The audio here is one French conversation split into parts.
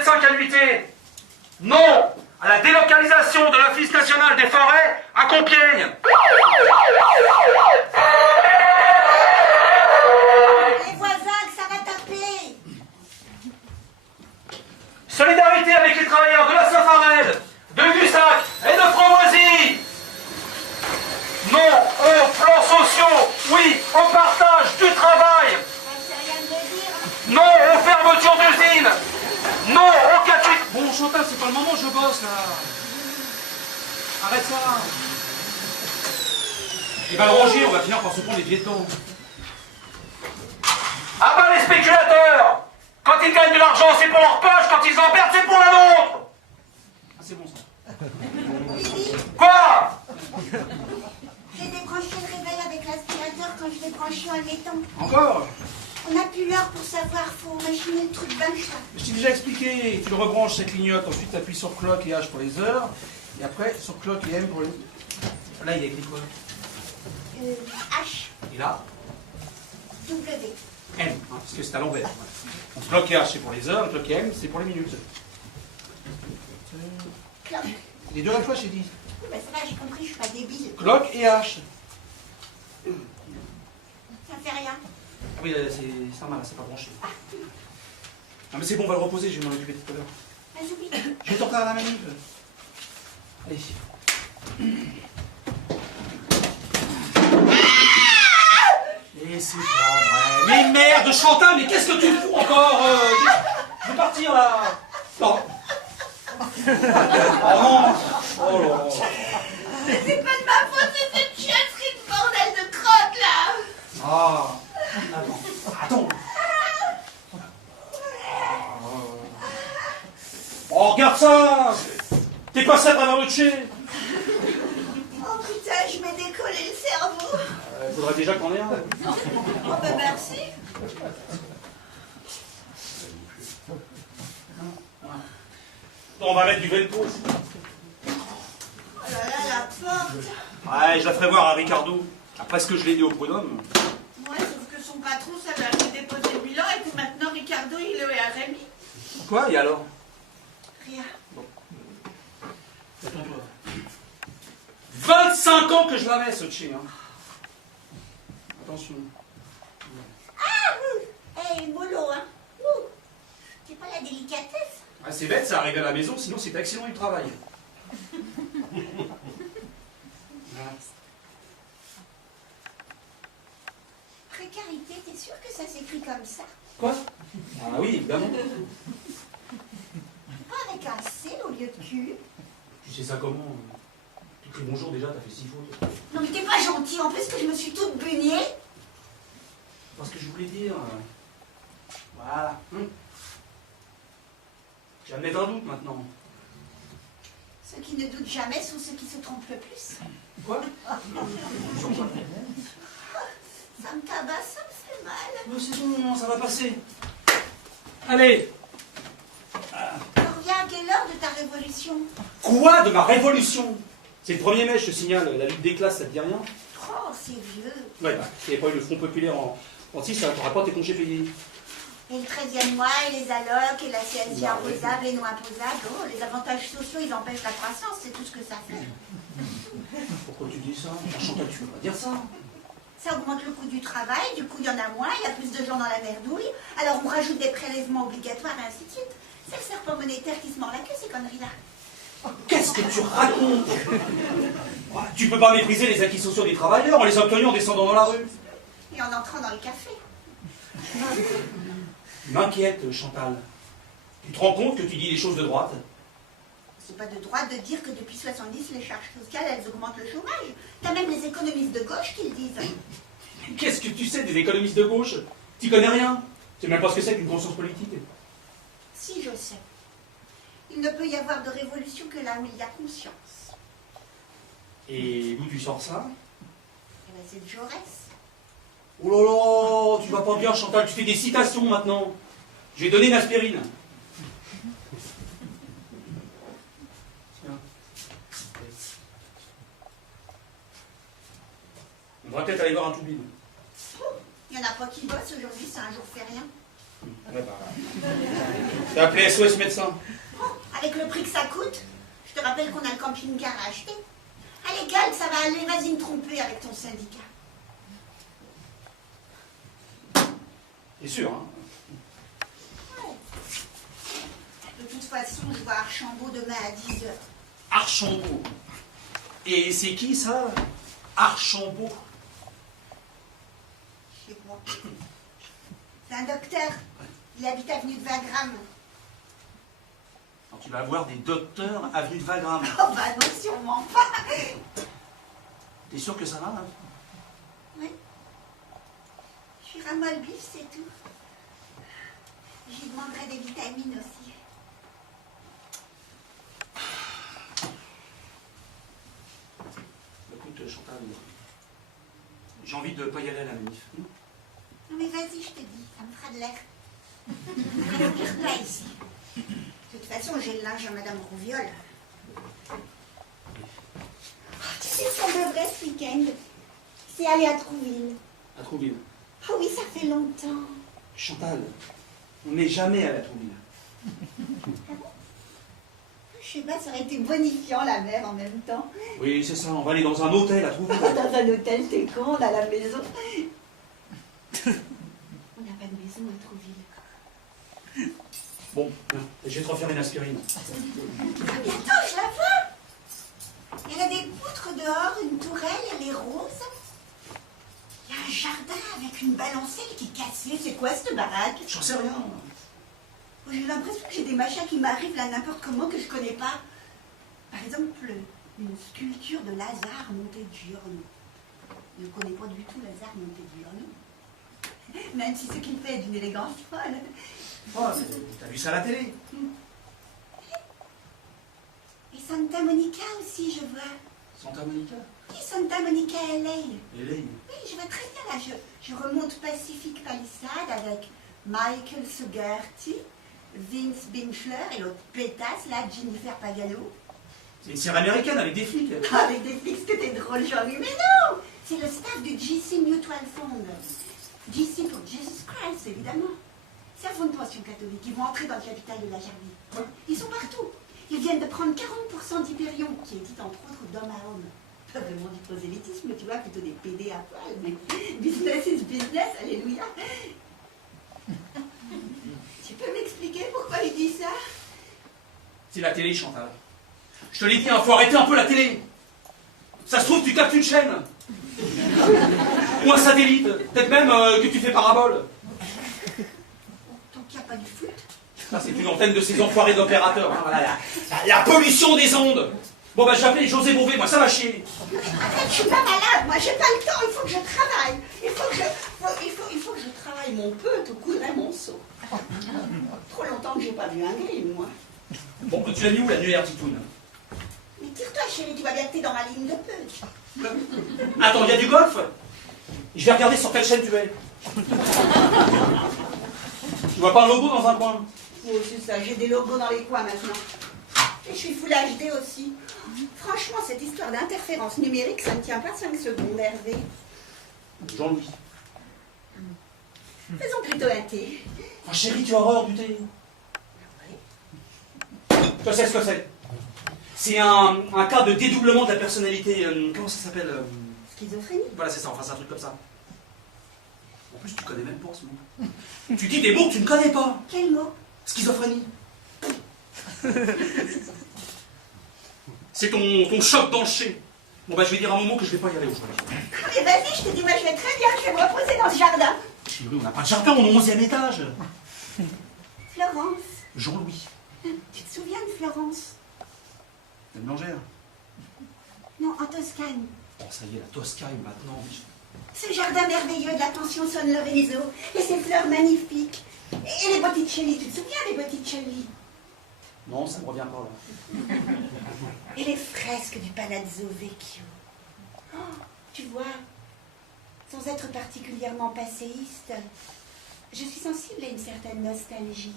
médecins qu'annuité. Non à la délocalisation de l'Office national des forêts à Compiègne. Les voisins, que ça va taper. Solidarité avec les travailleurs de la Safarelle, de Gussac et de Framboisie. Non aux plans sociaux, oui au partage du travail. C'est rien de dire. Non aux fermetures d'usines. Non aux catuits. Bon, Chantal, c'est pas le moment, je bosse, là. Arrête ça. Il va le ranger, on va finir par se prendre les pieds dedans. Ah bah les spéculateurs. Quand ils gagnent de l'argent, c'est pour leur poche. Quand ils en perdent, c'est pour la nôtre. Ah, c'est bon, ça. Bibi, Quoi? j'ai débranché le réveil avec l'aspirateur quand je l'ai branché en le mettant. Encore? On n'a plus l'heure pour savoir, faut machiner le truc bunch là. Je t'ai déjà expliqué. Tu le rebranches, ça clignote. Ensuite, tu appuies sur clock et H pour les heures. Et après, sur clock et M pour les... Là, il a écrit quoi? H, Et là? W. M, hein, parce que c'est à l'envers. Donc, clock et H, c'est pour les heures. Clock et M, c'est pour les minutes. Clock. Les deux à la fois, j'ai dit. Oui, bah ça va, j'ai compris, je suis pas débile. Clock et H. Ça fait rien. Ah oui, c'est normal, c'est pas branché. Non mais c'est bon, on va le reposer, je vais m'en occuper tout à l'heure. Vas-y, vite. Je vais t'en faire à la manip. Allez. Et c'est pas vrai. Mais merde, Chantal, mais qu'est-ce que tu fous encore Je vais partir là. Non. Oh non. Oh là là. C'est pas de ma faute, c'est cette chiasserie de bordel de crotte là. Ah. Attends. Oh, regarde ça. T'es passé à travers le tché. Oh putain, je m'ai décollé le cerveau. Faudrait déjà qu'on ait un. Oh bah merci. Bon, on va mettre du velcro. Oh là là, la porte. Ouais, je la ferai voir à Ricardo. Après ce que je l'ai dit au prud'homme. Ouais, sauf que son patron, ça lui a fait déposer le bilan et que maintenant Ricardo, il est au RMI. Quoi, et alors? Rien. Attends-toi. 25 ans que je l'avais, ce tché, hein. Attention. Ah hé, mollo, hein. C'est pas la délicatesse. Ah, c'est bête, ça arrive à la maison, sinon c'est accident du travail. Précarité, t'es sûr que ça s'écrit comme ça? Quoi? Ah oui, évidemment. Pas avec un C au lieu de Q. Tu sais ça comment? Tu écris bonjour déjà, t'as fait 6 fautes. Non mais t'es pas gentil, en plus que je me suis toute baignée. C'est pas ce que je voulais dire. Voilà. Tu vas me mettre un doute maintenant. Ceux qui ne doutent jamais sont ceux qui se trompent le plus. Quoi? Ça me tabasse, ça me fait mal. Mais c'est bon, ça va passer. Allez. On revient à quelle heure de ta révolution? Quoi de ma révolution? C'est le 1er mai, je te signale. La lutte des classes, ça te dit rien? Oh, c'est vieux. Ouais, bah, s'il n'y avait pas eu le Front populaire en 6, ça n'aurait pas tes congés payés. Et le 13e mois, et les allocs, et la CSG imposable et non imposable. Oh, les avantages sociaux, ils empêchent la croissance, c'est tout ce que ça fait. Pourquoi tu dis ça? Chantal, tu peux pas dire ça. Ça augmente le coût du travail, du coup il y en a moins, il y a plus de gens dans la merdouille, alors on rajoute des prélèvements obligatoires et ainsi de suite. C'est le serpent monétaire qui se mord la queue, ces conneries-là. Qu'est-ce que tu racontes? Tu peux pas mépriser les acquis sociaux des travailleurs en les obtenant en descendant dans la rue. Et en entrant dans le café. Tu m'inquiètes, Chantal. Tu te rends compte que tu dis des choses de droite? C'est pas de droit de dire que depuis 70, les charges sociales, elles augmentent le chômage. T'as même les économistes de gauche qui le disent. Qu'est-ce que tu sais des économistes de gauche? Tu connais rien. Tu sais même pas ce que c'est qu'une conscience politique. Si, je sais. Il ne peut y avoir de révolution que là où il y a conscience. Et d'où tu sors ça? Eh ben, c'est de Jaurès. Oh là là, tu vas pas bien, Chantal, tu fais des citations maintenant. Je vais donner une aspirine. Tiens. On va peut-être aller voir un toubib. Il n'y en a pas qui bossent aujourd'hui, c'est un jour férié. Ouais, bah... T'as appelé SOS médecin. Bon, avec le prix que ça coûte, je te rappelle qu'on a le camping-car à acheter. Allez, calme, ça va aller, vas-y me tromper avec ton syndicat. C'est sûr, hein. De toute façon, je vois Archambault demain à 10h. Archambault. Et c'est qui ça? Archambault. Je sais pas. C'est un docteur. Il habite avenue de Wagram. Alors, tu vas avoir des docteurs avenue de Wagram. Oh bah non, sûrement pas. T'es sûr que ça va, hein? Oui. Je suis ramol bif, c'est tout. J'y demanderai des vitamines aussi. Écoute, Chantal, j'ai envie de pas y aller à la manif. Non mais vas-y, je te dis, ça me fera de l'air. On va faire plat ici. De toute façon, j'ai le linge à Madame Rouviole. Oh, tu sais, ce qu'on devrait ce week-end, c'est aller à Trouville. À Trouville. Oh oui, ça fait longtemps. Chantal, on n'est jamais à la Trouville. Je sais pas, ça aurait été bonifiant la mer en même temps. Oui, c'est ça, on va aller dans un hôtel à Trouville. Dans un hôtel, t'es con, on a la maison. On n'a pas de maison à Trouville. Bon, viens, je vais te refaire une aspirine. Ah, bientôt, je la vois. Elle a des poutres dehors, une tourelle, elle est rose. Il y a un jardin avec une balancelle qui est cassée. C'est quoi cette baraque? J'en sais rien. J'ai l'impression que j'ai des machins qui m'arrivent là n'importe comment que je connais pas. Par exemple, une sculpture de Lazare Montegiorno. Je ne connais pas du tout Lazare Montegiorno. Même si ce qu'il fait est d'une élégance folle. Oh, t'as vu ça à la télé? Et Santa Monica aussi, je vois. Santa Monica? Oui, Santa Monica LA. Elaine. Oui, je vois très bien là. Je remonte Pacific Palisade avec Michael Sugarty, Vince Binchler et l'autre pétasse, là, Jennifer Pagano. C'est une série américaine avec des flics. Ah, avec des flics, c'était drôle, Jean-Louis. Mais non! C'est le staff du GC Mutual Fund. GC pour Jesus Christ, évidemment. C'est un fonds de pension catholique. Ils vont entrer dans le capital de la Jardie. Ils sont partout. Ils viennent de prendre 40% d'Hyperion, qui est dit entre autres d'homme à homme. Pas vraiment du prosélytisme, tu vois, plutôt des PD à poil, mais business is business, alléluia. Tu peux m'expliquer pourquoi il dit ça? C'est la télé, Chantal. Je te l'ai dit, il faut arrêter un peu la télé. Ça se trouve, tu captes une chaîne. Ou un satellite. Peut-être même que tu fais parabole. Tant qu'il n'y a pas du foot. Ça, c'est une antenne de ces enfoirés d'opérateurs. Hein, voilà, la pollution des ondes. Bon, bah, je vais appeler José Bové, moi, ça va chier. Arrête, je suis pas malade, moi, j'ai pas le temps, il faut que je travaille. Il faut que je travaille mon peu, te coudrais mon seau. Trop longtemps que j'ai pas vu un gris, moi. Bon, tu l'as mis où, l'annuaire, Titoune? Mais tire-toi, chérie, tu vas bien que t'es dans ma ligne de peu. Attends, il y a du golf? Je vais regarder sur quelle chaîne tu es. Tu vois pas un logo dans un coin? Oh, c'est ça, j'ai des logos dans les coins maintenant. Et je suis full HD aussi. Franchement, cette histoire d'interférence numérique, ça ne tient pas 5 secondes, Hervé. Jean-Louis. Faisons plutôt un thé. Ah, chérie, tu as horreur du thé? Tu sais ce que c'est? C'est un cas de dédoublement de la personnalité. Comment ça s'appelle? Schizophrénie. Voilà, c'est ça, enfin, c'est un truc comme ça. En plus, tu connais même pas ce mot. Tu dis des mots que tu ne connais pas. Quel mot? Schizophrénie. C'est ton choc dans le chai. Bon, bah, je vais dire un moment que je vais pas y aller aujourd'hui. Mais vas-y, je te dis, moi je vais très bien, je vais me reposer dans ce jardin. Chérie, on n'a pas de jardin, on est au 11e étage. Florence. Jean-Louis. Tu te souviens de Florence? La Bélangère. Non, en Toscane. Bon, ça y est, la Toscane maintenant. Ce jardin merveilleux de la pension San Lorenzo, et ces fleurs magnifiques. Et les Botticelli, tu te souviens des Botticelli? Non, ça me revient pas là. Et les fresques du Palazzo Vecchio. Oh, tu vois, sans être particulièrement passéiste, je suis sensible à une certaine nostalgie.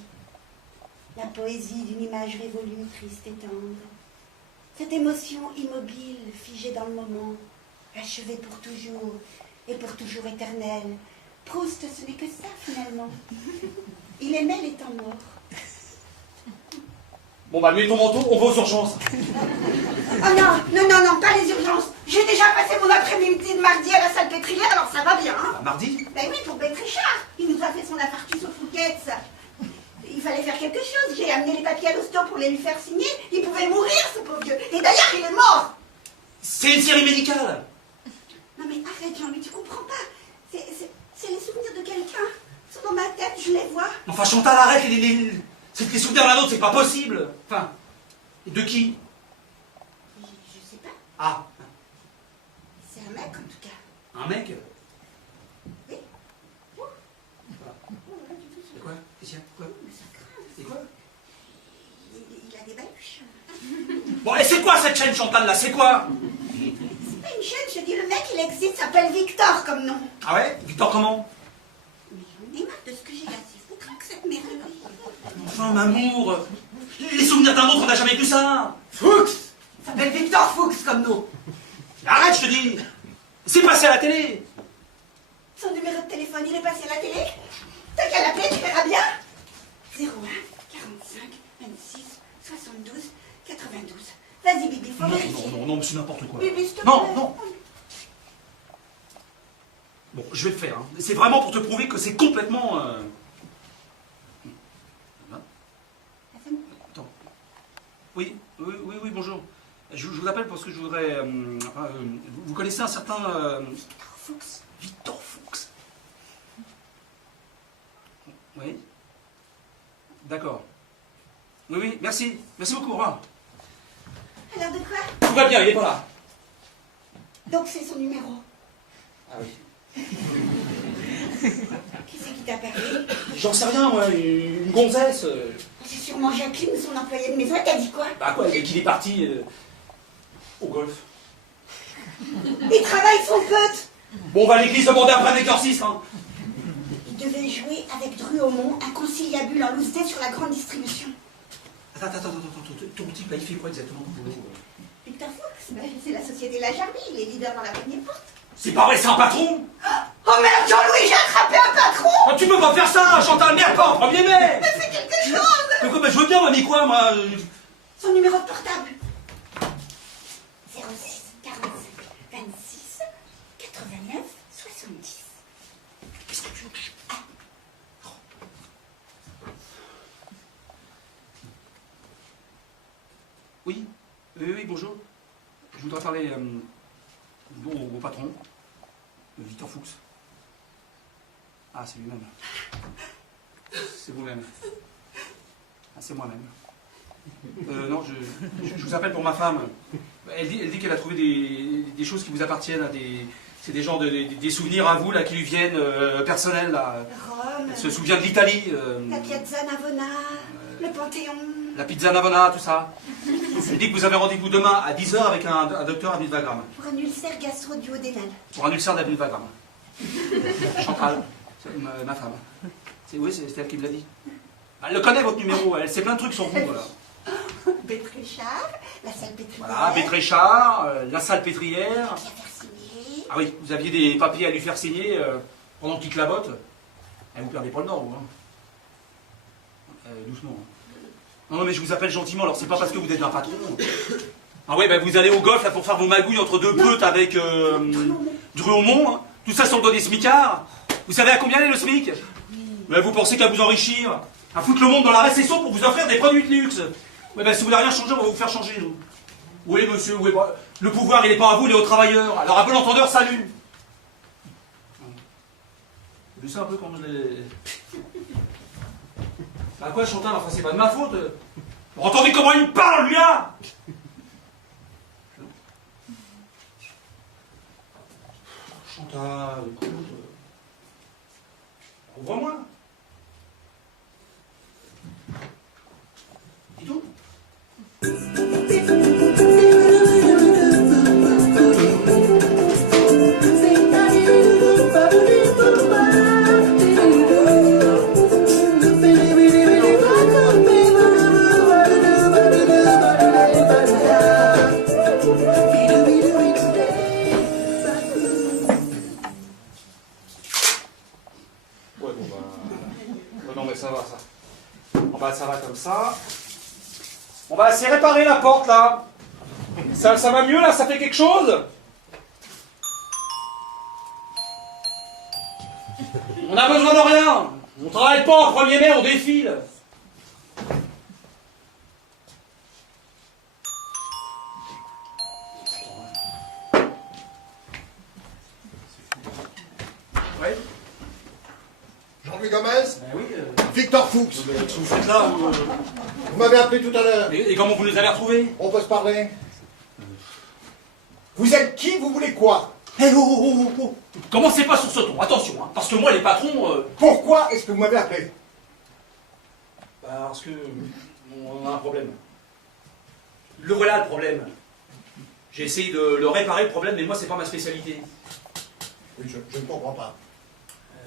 La poésie d'une image révolue, triste et tendre. Cette émotion immobile, figée dans le moment, achevée pour toujours et pour toujours éternelle. Proust, ce n'est que ça finalement. Il aimait les temps morts. Bon bah mets ton manteau, on va aux urgences. Oh non, pas les urgences. J'ai déjà passé mon après-midi de mardi à la salle pétrière, alors ça va bien. Hein. Mardi? Ben oui, pour Bête Richard. Il nous a fait son infarctus au Fouquet's. Il fallait faire quelque chose. J'ai amené les papiers à l'hosto pour les lui faire signer. Il pouvait mourir, ce pauvre vieux. Et d'ailleurs, il est mort. C'est une série médicale. Non mais arrête, Jean, mais tu comprends pas. C'est les souvenirs de quelqu'un. Ils sont dans ma tête, je les vois. Enfin Chantal, arrête, c'est les souvenirs d'un autre, c'est pas possible. Enfin, de qui? Je sais pas. Ah, C'est un mec, en tout cas. un mec? Oui. C'est quoi? Qu'est-ce qu'il y a? Quoi? Mais ça craint. C'est quoi? Il a des baluches. Bon, et c'est quoi cette chaîne, Chantal, là? C'est quoi? C'est pas une chaîne, je te dis, le mec, il existe, s'appelle Victor comme nom. Ah ouais? Victor comment? Mais j'en ai marre de ce que j'ai là. C'est fou que cette merde. Enfin, m'amour, les souvenirs d'un autre, on n'a jamais vu ça. Fuchs. Il s'appelle Victor Fuchs comme nom. Arrête, je te dis. C'est passé à la télé. Son numéro de téléphone, il est passé à la télé. T'as qu'à l'appeler, tu verras bien. 01 45 26 72 92. Vas-y, Bibi, faut vérifier. Non, c'est n'importe quoi. Bibi, s'il te plaît. Non. Bon, je vais le faire. Hein. C'est vraiment pour te prouver que c'est complètement... Attends. Oui, bonjour. Je vous appelle parce que je voudrais... vous connaissez un certain... Victor Fuchs. Victor Fuchs. Oui. D'accord. Oui, merci. Merci beaucoup, au revoir. Alors de quoi? Tout va bien, il est pas là. Donc c'est son numéro. Ah oui. Qui c'est qui t'a parlé? J'en sais rien, moi, une gonzesse. C'est sûrement Jacqueline, son employée de maison. Elle t'a dit quoi? Bah quoi, qu'il est parti au golf. Il travaille son pote. Bon, on va à l'église demander un prêtre exorciste, hein. Il devait jouer avec Druomont, un conciliabule en loose day sur la grande distribution. Attends, ton type là, il fait quoi exactement au boulot? Victor Fuchs, ben, c'est la société La Jarby, il est leader dans la poignée porte. C'est pas vrai, c'est un patron? Oh merde, Jean-Louis, j'ai attrapé un patron! Ah, tu peux pas faire ça, Chantal, merde, pas en 1er mai! Mais fais quelque chose! Mais quoi, bah, je veux bien, mais quoi, moi Son numéro de portable. 06 45 26 89 70. Qu'est-ce que tu veux que je... Oui, bonjour. Je voudrais parler au patron, Victor Fuchs. Ah, c'est lui-même. C'est vous-même. Ah, c'est moi-même. Non, je vous appelle pour ma femme. Elle dit qu'elle a trouvé des choses qui vous appartiennent, c'est des genres des souvenirs à vous là qui lui viennent personnels là. Rome. Elle se souvient de l'Italie. La Piazza Navona. Le Panthéon. La pizza Navona, tout ça. Elle dit que vous avez rendez-vous demain à 10h avec un docteur à Wagram. Pour un ulcère gastro-duodénal. Pour un ulcère d'Avenue Wagram. Chantal, c'est ma femme. Oui, c'est elle qui me l'a dit. Elle le connaît, votre numéro. Elle sait plein de trucs sur vous. Voilà. Bête Richard, la salle pétrière. Voilà, Bête Richard, la salle pétrière. La faire signer. Ah oui, vous aviez des papiers à lui faire signer pendant qu'il clabote. Vous perdez pas le nord, vous. Hein. Doucement. Hein. Non, mais je vous appelle gentiment, alors c'est pas parce que vous êtes un patron. Ah ouais, vous allez au golf là, pour faire vos magouilles entre deux peutes avec Druomont. Hein. Tout ça sur le dos des smicards. Vous savez à combien est le SMIC? Mais vous pensez qu'à vous enrichir, à foutre le monde dans la récession pour vous offrir des produits de luxe. Ouais, si vous voulez rien changer, on va vous faire changer, nous. Oui, monsieur, oui, le pouvoir, il n'est pas à vous, il est aux travailleurs. Alors, à bon entendeur, salut. Vous savez un peu comment je l'ai... Bah quoi, Chantal, enfin, c'est pas de ma faute. Vous entendez comment il me parle, lui, là? Chantal, écoute... Ouvre-moi. Dis donc. ouais, ça va, ça. Bon, bah, ça va comme ça. On va essayer de réparer la porte, là. Ça va mieux, là? Ça fait quelque chose? On a besoin de rien. On travaille pas en 1er mai, on défile. Ouais. Jean-Louis Gomez, Ben oui. Victor Fuchs. Qu'est-ce que vous faites là? Vous m'avez appelé tout à l'heure. Et comment vous les avez retrouvés? On peut se parler. Vous êtes qui? Vous voulez quoi? Eh oh, oh, oh, oh. Commencez pas sur ce ton, attention, hein, parce que moi, les patrons... Pourquoi est-ce que vous m'avez appelé? Parce que... on a un problème. Le voilà, le problème. J'ai essayé de le réparer, le problème, mais moi, c'est pas ma spécialité. Oui, je ne comprends pas.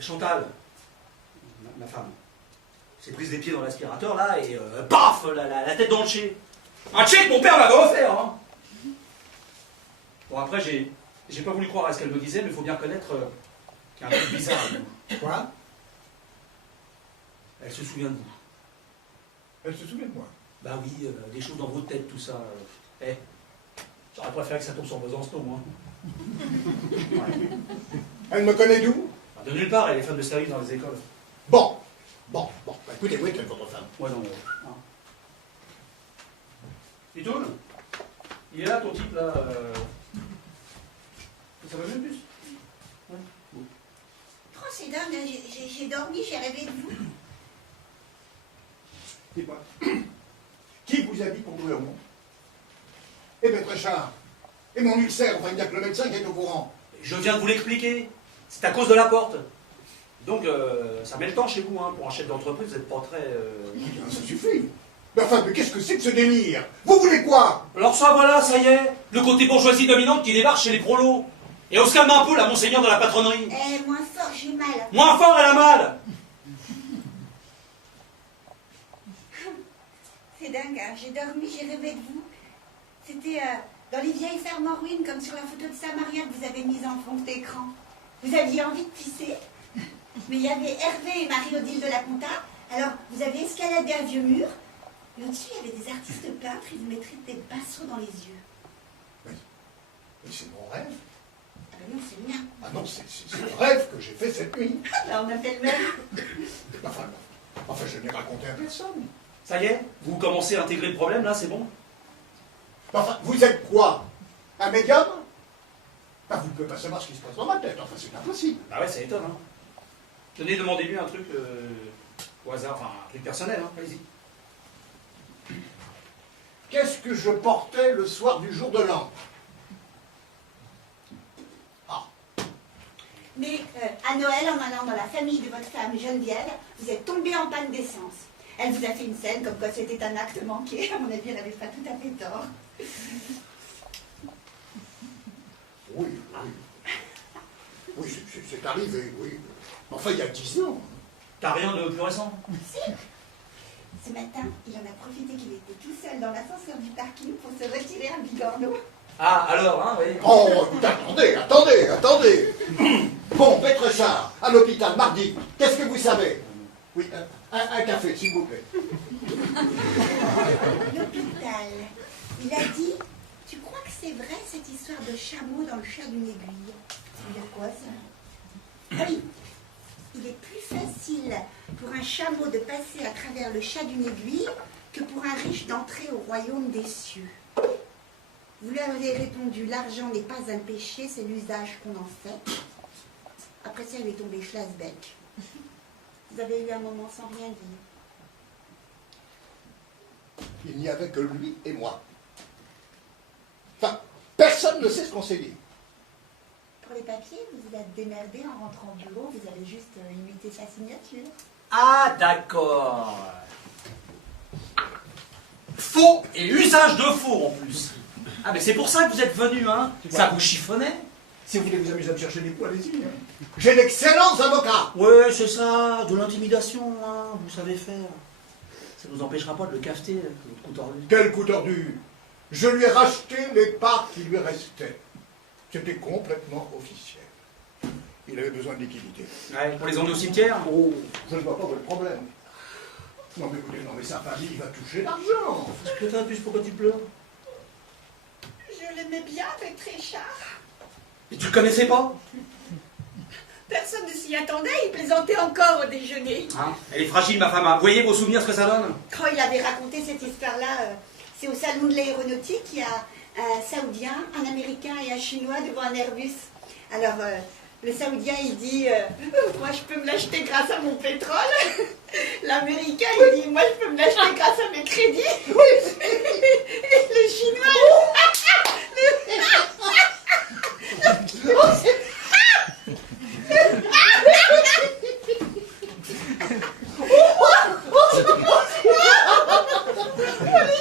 Chantal, ma femme, s'est prise des pieds dans l'aspirateur, là, et paf, la tête dans le chai. Un chai que mon père m'avait offert, hein. Bon, après, j'ai pas voulu croire à ce qu'elle me disait, mais il faut bien reconnaître qu'il y a un truc bizarre. Quoi? Elle se souvient de vous. Elle se souvient de moi. Bah oui, des choses dans votre tête, tout ça. J'aurais préféré que ça tombe sur Besançon, moi. Ouais. Elle me connaît d'où? De nulle part, elle est femme de service dans les écoles. Bon. Bah, écoutez, où est votre femme? Ouais, non, hein. Il tourne? Il est là, ton type, là. Ça va mieux, plus? Ouais. Bon. Oh, c'est dingue, j'ai dormi, j'ai rêvé de vous. Dites-moi. Qui vous a dit qu'on jouait au monde? Eh bien, Tréchard. Et mon ulcère, enfin, il n'y a que le médecin qui est au courant. Je viens de vous l'expliquer. C'est à cause de la porte. Donc, ça met le temps chez vous, hein. Pour un chef d'entreprise, vous n'êtes pas très... Ça suffit. Mais enfin, mais qu'est-ce que c'est que ce délire? Vous voulez quoi? Alors ça, voilà, ça y est. Le côté bourgeoisie dominante qui débarque chez les prolos. Et on se calme un peu, là, monseigneur de la patronnerie. Eh, moins fort, j'ai mal. Moins fort, elle a mal. C'est dingue, hein. J'ai dormi, j'ai rêvé de vous. C'était dans les vieilles fermes en ruine, comme sur la photo de Samaria que vous avez mise en fond d'écran. Vous aviez envie de pisser, mais il y avait Hervé et Marie-Odile de la Conta. Alors, vous avez escaladé un vieux mur, et au-dessus, il y avait des artistes peintres, ils vous mettraient des pinceaux dans les yeux. Mais c'est mon rêve. Ah ben non, c'est le mien. Ah non, c'est le rêve que j'ai fait cette nuit. Là, on a fait le même. Enfin, je n'ai raconté à personne. Ça y est, vous commencez à intégrer le problème, là, c'est bon? Enfin, vous êtes quoi? Un médium? Enfin, vous ne pouvez pas savoir ce qui se passe dans ma tête. Enfin, c'est impossible. Bah ouais, ça étonne, hein. Tenez, demandez-lui un truc au hasard, enfin, un truc personnel, hein, allez-y. Qu'est-ce que je portais le soir du jour de l'an? Mais à Noël, en allant dans la famille de votre femme Geneviève, vous êtes tombé en panne d'essence. Elle vous a fait une scène comme quoi c'était un acte manqué. À mon avis, elle n'avait pas tout à fait tort. Oui. Oui, c'est arrivé, oui. Enfin, il y a 10 ans. T'as rien de plus récent? Si. Ce matin, il en a profité qu'il était tout seul dans l'ascenseur du parking pour se retirer un bigorneau. Ah, alors, hein, oui. Oh, attendez. Bon, Pétrechard, à l'hôpital, mardi. Qu'est-ce que vous savez? Oui, un café, s'il vous plaît. L'hôpital. Il a dit, tu crois que c'est vrai cette histoire de chameau dans le chat d'une aiguille? Ça veut dire quoi, ça? Ah oui. Il est plus facile pour un chameau de passer à travers le chat d'une aiguille que pour un riche d'entrer au royaume des cieux. Vous lui avez répondu, l'argent n'est pas un péché, c'est l'usage qu'on en fait. Après ça, il est tombé Schlasbeck. Vous avez eu un moment sans rien dire. Il n'y avait que lui et moi. Enfin, personne ne sait ce qu'on s'est dit. Pour les papiers, vous vous êtes démerdé en rentrant au bureau, vous avez juste imité sa signature. Ah, d'accord. Faux et usage de faux, en plus. Ah, mais c'est pour ça que vous êtes venu, hein. Ça vous chiffonnait. Si vous voulez vous amuser à me chercher des coups, allez-y. J'ai d'excellents avocats. Ouais, c'est ça, de l'intimidation, hein, vous savez faire. Ça ne nous empêchera pas de le cafeter, votre coup tordu. Quel coup tordu! Je lui ai racheté les parts qui lui restaient. C'était complètement officiel. Il avait besoin de liquidité. Ouais, pour les emmener au cimetière. Oh, je ne vois pas votre problème. Non mais écoutez, non mais sa famille va toucher l'argent. Putain, plus pourquoi tu pleures? Je l'aimais bien, Maître Richard. Et tu le connaissais pas? Personne ne s'y attendait, il plaisantait encore au déjeuner. Hein? Elle est fragile, ma femme. Vous voyez vos souvenirs, ce que ça donne? Quand il avait raconté cette histoire-là, c'est au salon de l'aéronautique, il y a un Saoudien, un Américain et un Chinois devant un Airbus. Alors, le Saoudien, il dit moi, je peux me l'acheter grâce à mon pétrole. L'Américain, il dit moi, je peux me l'acheter grâce à mes crédits. Et le Chinois, le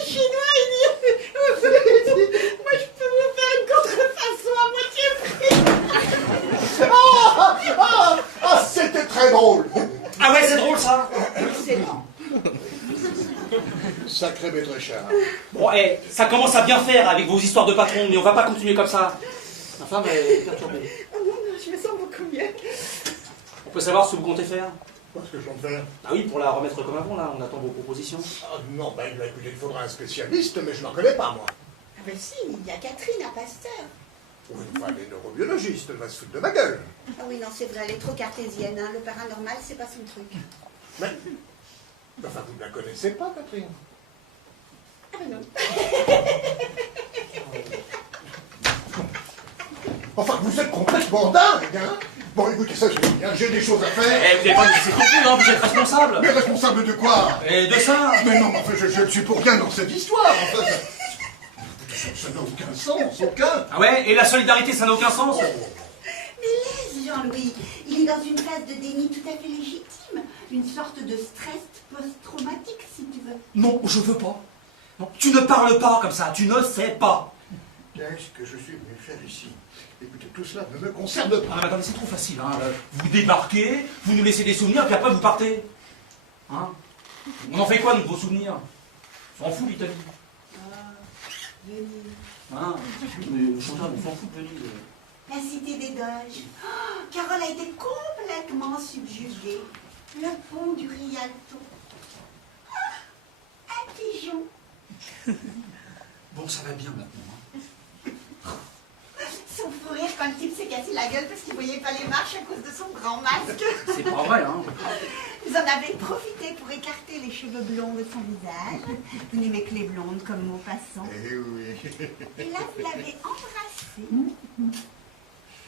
Chinois, il dit moi, je peux vous faire une contrefaçon à moitié prix. Ah, c'était très drôle. Ah ouais, c'est drôle, ça. Excellent. Sacré Maître Richard. Bon, ça commence à bien faire avec vos histoires de patron, mais on va pas continuer comme ça. Ma femme est perturbée. Oh non, non, je me sens beaucoup mieux. On peut savoir ce que vous comptez faire? Qu'est-ce que je compte faire? Ah oui, pour la remettre comme avant, là, on attend vos propositions. Ah, non, ben écoutez, il faudra un spécialiste, mais je n'en connais pas, moi. Ah ben si, il y a Catherine, un pasteur. Oui, enfin, les neurobiologistes, elle va se foutre de ma gueule. Ah oui, non, c'est vrai, elle est trop cartésienne. Hein. Le paranormal, c'est pas son truc. Mais, enfin, vous ne la connaissez pas, Catherine? Ah ben non. Enfin, vous êtes complètement dingue, hein? Bon, écoutez, ça, j'ai des choses à faire. Eh, vous n'avez pas laissé compris, hein, vous êtes responsable. Mais responsable de quoi? Et de ça? Mais non, enfin, je ne suis pour rien dans cette histoire, enfin, ça n'a aucun sens, aucun. Ah ouais, et la solidarité, ça n'a aucun sens. Mais laisse Jean-Louis, il est dans une phase de déni tout à fait légitime. Une sorte de stress post-traumatique, si tu veux. Non, je veux pas. Non, tu ne parles pas comme ça, tu ne sais pas. Qu'est-ce que je suis venu faire ici? Écoutez, tout cela ne me concerne pas. Ah mais attendez, c'est trop facile, hein. Vous débarquez, vous nous laissez des souvenirs, puis après vous partez. Hein? On en fait quoi, nous, de vos souvenirs? On s'en fout, l'Italie. Ah, Venise. Hein? Mais Chantal, on s'en fout de Venise. La cité des Doges. Oh, Carole a été complètement subjuguée. Le pont du Rialto. Ah, un pigeon. Bon, ça va bien maintenant. Son fou rire quand le type s'est cassé la gueule parce qu'il ne voyait pas les marches à cause de son grand masque. C'est pas vrai, hein. Vous en avez profité pour écarter les cheveux blonds de son visage. Vous n'aimez que les blondes comme mot passant. Eh oui. Et là, vous l'avez embrassé.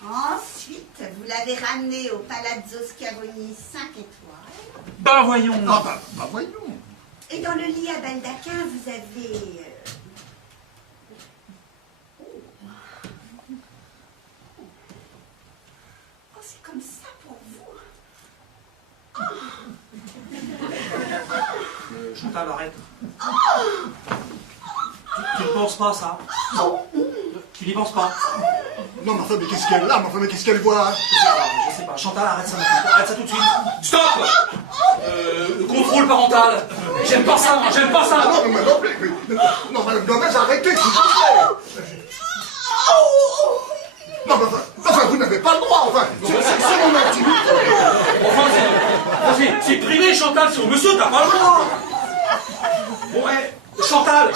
Ensuite, vous l'avez ramené au Palazzo Schiavoni 5 étoiles. Ben voyons. Ah bah voyons. Et dans le lit à baldaquin, vous avez... Oh, c'est comme ça pour vous. Chantal, arrête. Tu ne penses pas, ça? Tu n'y penses pas? Non, mais enfin, mais qu'est-ce qu'elle a? Mais enfin, mais qu'est-ce qu'elle voit? Je sais pas. Chantal, arrête ça maintenant. Arrête ça tout de suite. Stop! Contrôle parental. J'aime pas ça, moi, j'aime pas Ah ça. non, mais non, non, madame Gomez, arrêtez, s'il vous plaît. Non, mais enfin, vous n'avez pas le droit, enfin, c'est mon intimité. Enfin, c'est privé, Chantal, c'est au monsieur, t'as pas le droit. Bon, Chantal.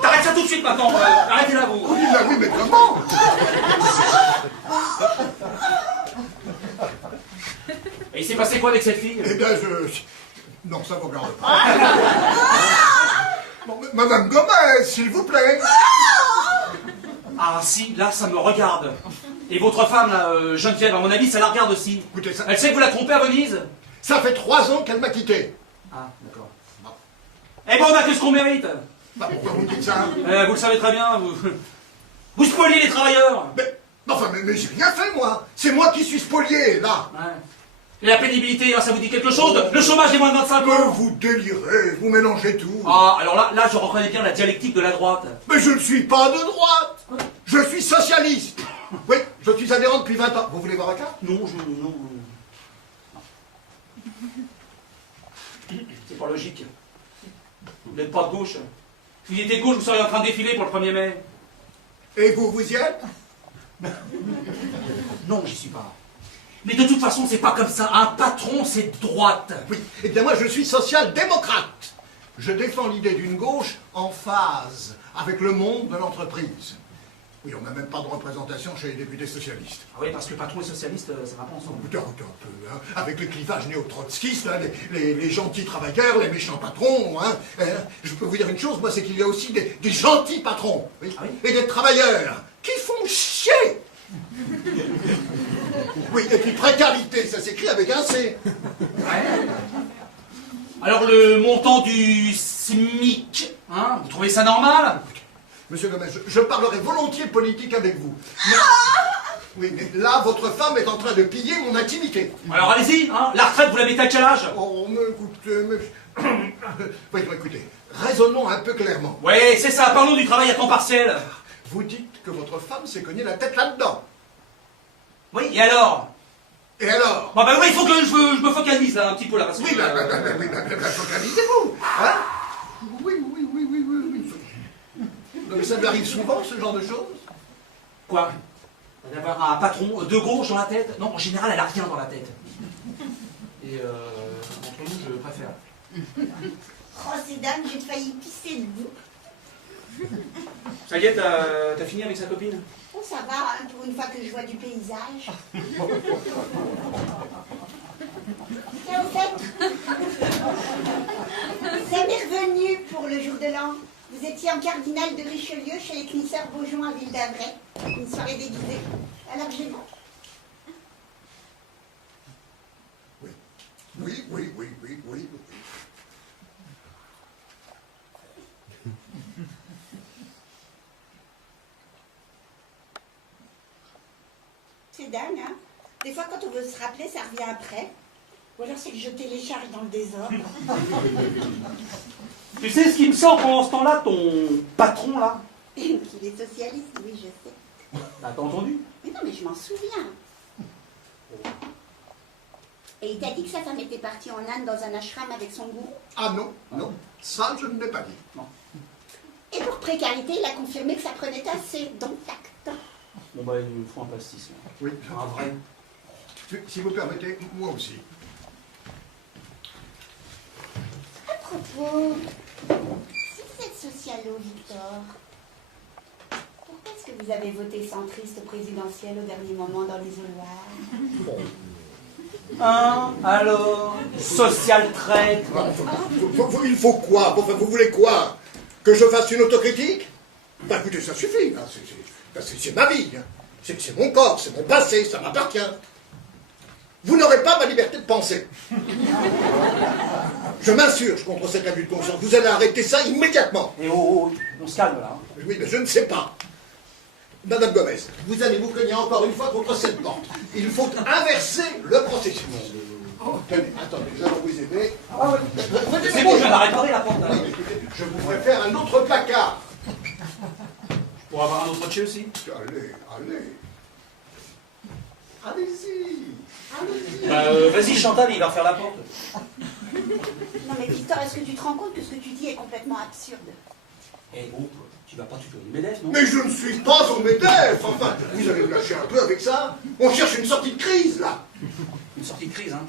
T'arrêtes ça tout de suite maintenant. Arrêtez là, vous. Oui, là, oui, mais comment? Et il s'est passé quoi avec cette fille? Eh bien, non, ça vous regarde pas. Bon, madame Gomez, s'il vous plaît. Ah si, là, ça me regarde. Et votre femme, là, Geneviève, à mon avis, ça la regarde aussi. Écoutez, ça, Elle sait que vous la trompez à Venise? ça fait 3 ans qu'elle m'a quitté. Ah, d'accord. Eh ben, on a que ce qu'on mérite. Bah, pourquoi vous me dites ça? Vous le savez très bien, vous spoliez les travailleurs. Mais enfin, mais j'ai rien fait, moi. C'est moi qui suis spolié, là. Ouais. Et la pénibilité, ça vous dit quelque chose? Le chômage des moins de 25 Que ans? vous délirez, vous mélangez tout. Ah, alors là, je reconnais bien la dialectique de la droite. Mais je ne suis pas de droite. Je suis socialiste. Oui, je suis adhérent depuis 20 ans. Vous voulez voir un cas? Non. C'est pas logique. Vous n'êtes pas de gauche. Si vous étiez de gauche, vous seriez en train de défiler pour le 1er mai. Et vous, vous y êtes? Non, j'y suis pas. Mais de toute façon, c'est pas comme ça. Un patron, c'est de droite. Oui, eh bien moi je suis social-démocrate. Je défends l'idée d'une gauche en phase avec le monde de l'entreprise. Oui, on n'a même pas de représentation chez les députés socialistes. Ah oui, parce que patron et socialiste, ça va pas ensemble. Écoutez un peu, hein, avec le clivage néo-trotskiste, hein, les gentils travailleurs, les méchants patrons. Hein, je peux vous dire une chose, moi, c'est qu'il y a aussi des gentils patrons, oui, Ah oui et des travailleurs qui font chier. Oui, et puis précarité, ça s'écrit avec un C. Ouais. Alors le montant du SMIC, hein, vous trouvez ça normal? Monsieur Gomez, je parlerai volontiers politique avec vous. Mais, oui, mais là, votre femme est en train de piller mon intimité. Alors allez-y, hein, la retraite, vous la mettez à quel âge? Oh, mais écoutez, oui, écoutez, raisonnons un peu clairement. Oui, c'est ça, parlons du travail à temps partiel. Vous dites que votre femme s'est cognée la tête là-dedans. Oui, et alors? Et alors? Bon, bah oui, il faut que je me focalise là, un petit peu là, parce que... Oui, focalisez-vous. Hein? Oui. Non, mais ça lui arrive souvent, ce genre de choses? Quoi? D'avoir un patron de gauche dans la tête? Non, en général, elle a rien dans la tête. Et entre nous, je préfère. Oh, c'est dingue, j'ai failli pisser debout. Ça y est, t'as fini avec sa copine? Oh, ça va, hein, pour une fois que je vois du paysage. Et au fait, ça m'est revenu pour le jour de l'an. Vous étiez en cardinal de Richelieu chez les Knisseurs Beaujon à Ville d'Avray. Une soirée déguisée. Alors j'ai vu. Oui. C'est dingue, hein? Des fois, quand on veut se rappeler, ça revient après. Ou alors c'est que je télécharge dans le désordre. Tu sais ce qui me sort pendant ce temps-là, ton patron là? Qu'il est socialiste, oui, je sais. T'as entendu? Mais non, mais je m'en souviens. Et il t'a dit que sa femme était partie en Inde dans un ashram avec son gourou? Ah non, ça je ne l'ai pas dit. Non. Et pour précarité, il a confirmé que ça prenait assez, donc tact. Bon bah, il nous faut un pastis là. Oui, Un vrai. si vous permettez, moi aussi. À propos, si vous êtes socialo, Victor, pourquoi est-ce que vous avez voté centriste présidentiel au dernier moment dans l'isoloir? Alors, social traite. Il faut quoi? Enfin, vous voulez quoi? Que je fasse une autocritique? Ben écoutez, ça suffit. Hein. C'est ma vie. Hein. C'est mon corps, c'est mon passé, ça m'appartient. Vous n'aurez pas ma liberté de penser. Je m'insurge contre cet abus de conscience. Vous allez arrêter ça immédiatement. Et oh, on se calme là. Oui, mais je ne sais pas. Madame Gomez, vous allez vous cogner encore une fois contre cette porte. Il faut inverser le processus. Oh, tenez, attendez, nous allons vous aider. Ah, C'est bon, je viens d'arrêter la porte là. Oui, écoutez, je vous ferai faire un autre placard. Pour avoir un autre chez aussi. Allez. Allez-y. Vas-y Chantal, il va refaire la porte. Non mais Victor, est-ce que tu te rends compte que ce que tu dis est complètement absurde? Eh oh, tu vas pas tutoyer Medef, non? Mais je ne suis pas au MEDEF. Enfin, vous allez me lâcher un peu avec ça. On cherche une sortie de crise, là. Une sortie de crise, hein.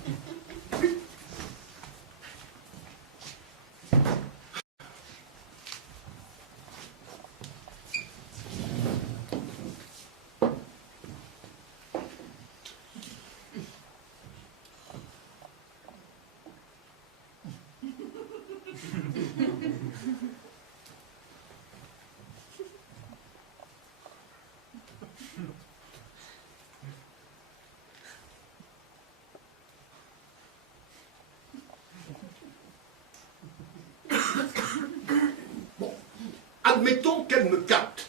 Admettons qu'elle me capte.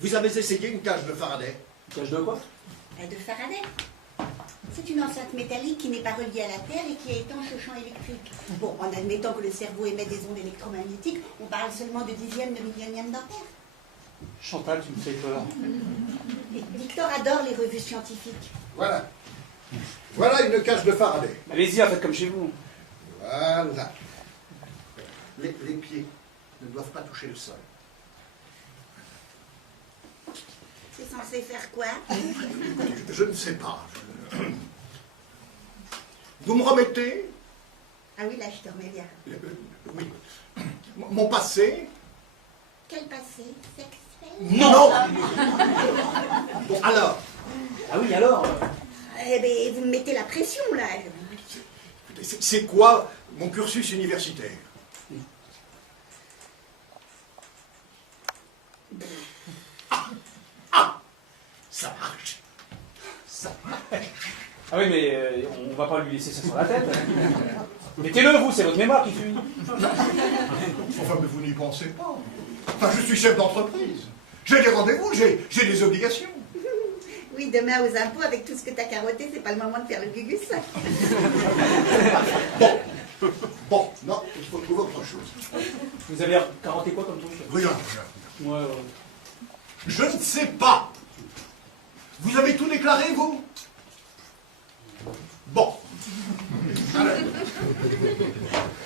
Vous avez essayé une cage de Faraday? Cage de quoi? De Faraday. C'est une enceinte métallique qui n'est pas reliée à la Terre et qui est étanche au champ électrique. Bon, en admettant que le cerveau émet des ondes électromagnétiques, on parle seulement de dixième de millionième d'ampère. Chantal, tu me fais peur. Et Victor adore les revues scientifiques. Voilà. Voilà une cage de Faraday. Allez-y, faites comme chez vous. Voilà. Les pieds ne doivent pas toucher le sol. C'est censé faire quoi? Je ne sais pas. Vous me remettez? Ah oui, là, je te remets bien. Oui. Mon passé? Quel passé sexuel? Non. Bon, alors? Ah oui, alors Eh bien, vous me mettez la pression, là. C'est quoi mon cursus universitaire? Ça marche. Ça marche. Ah oui, mais on va pas lui laisser ça sur la tête. Mettez-le, vous, c'est votre mémoire qui tue. Enfin, mais vous n'y pensez pas. Enfin, je suis chef d'entreprise. J'ai des rendez-vous, j'ai des obligations. Oui, demain aux impôts, avec tout ce que t'as carotté, c'est pas le moment de faire le gugus. Bon, non, il faut trouver autre chose. Vous avez carotté quoi comme truc? Rien. Ouais. Je ne sais pas. Vous avez tout déclaré, vous? Bon. Alors.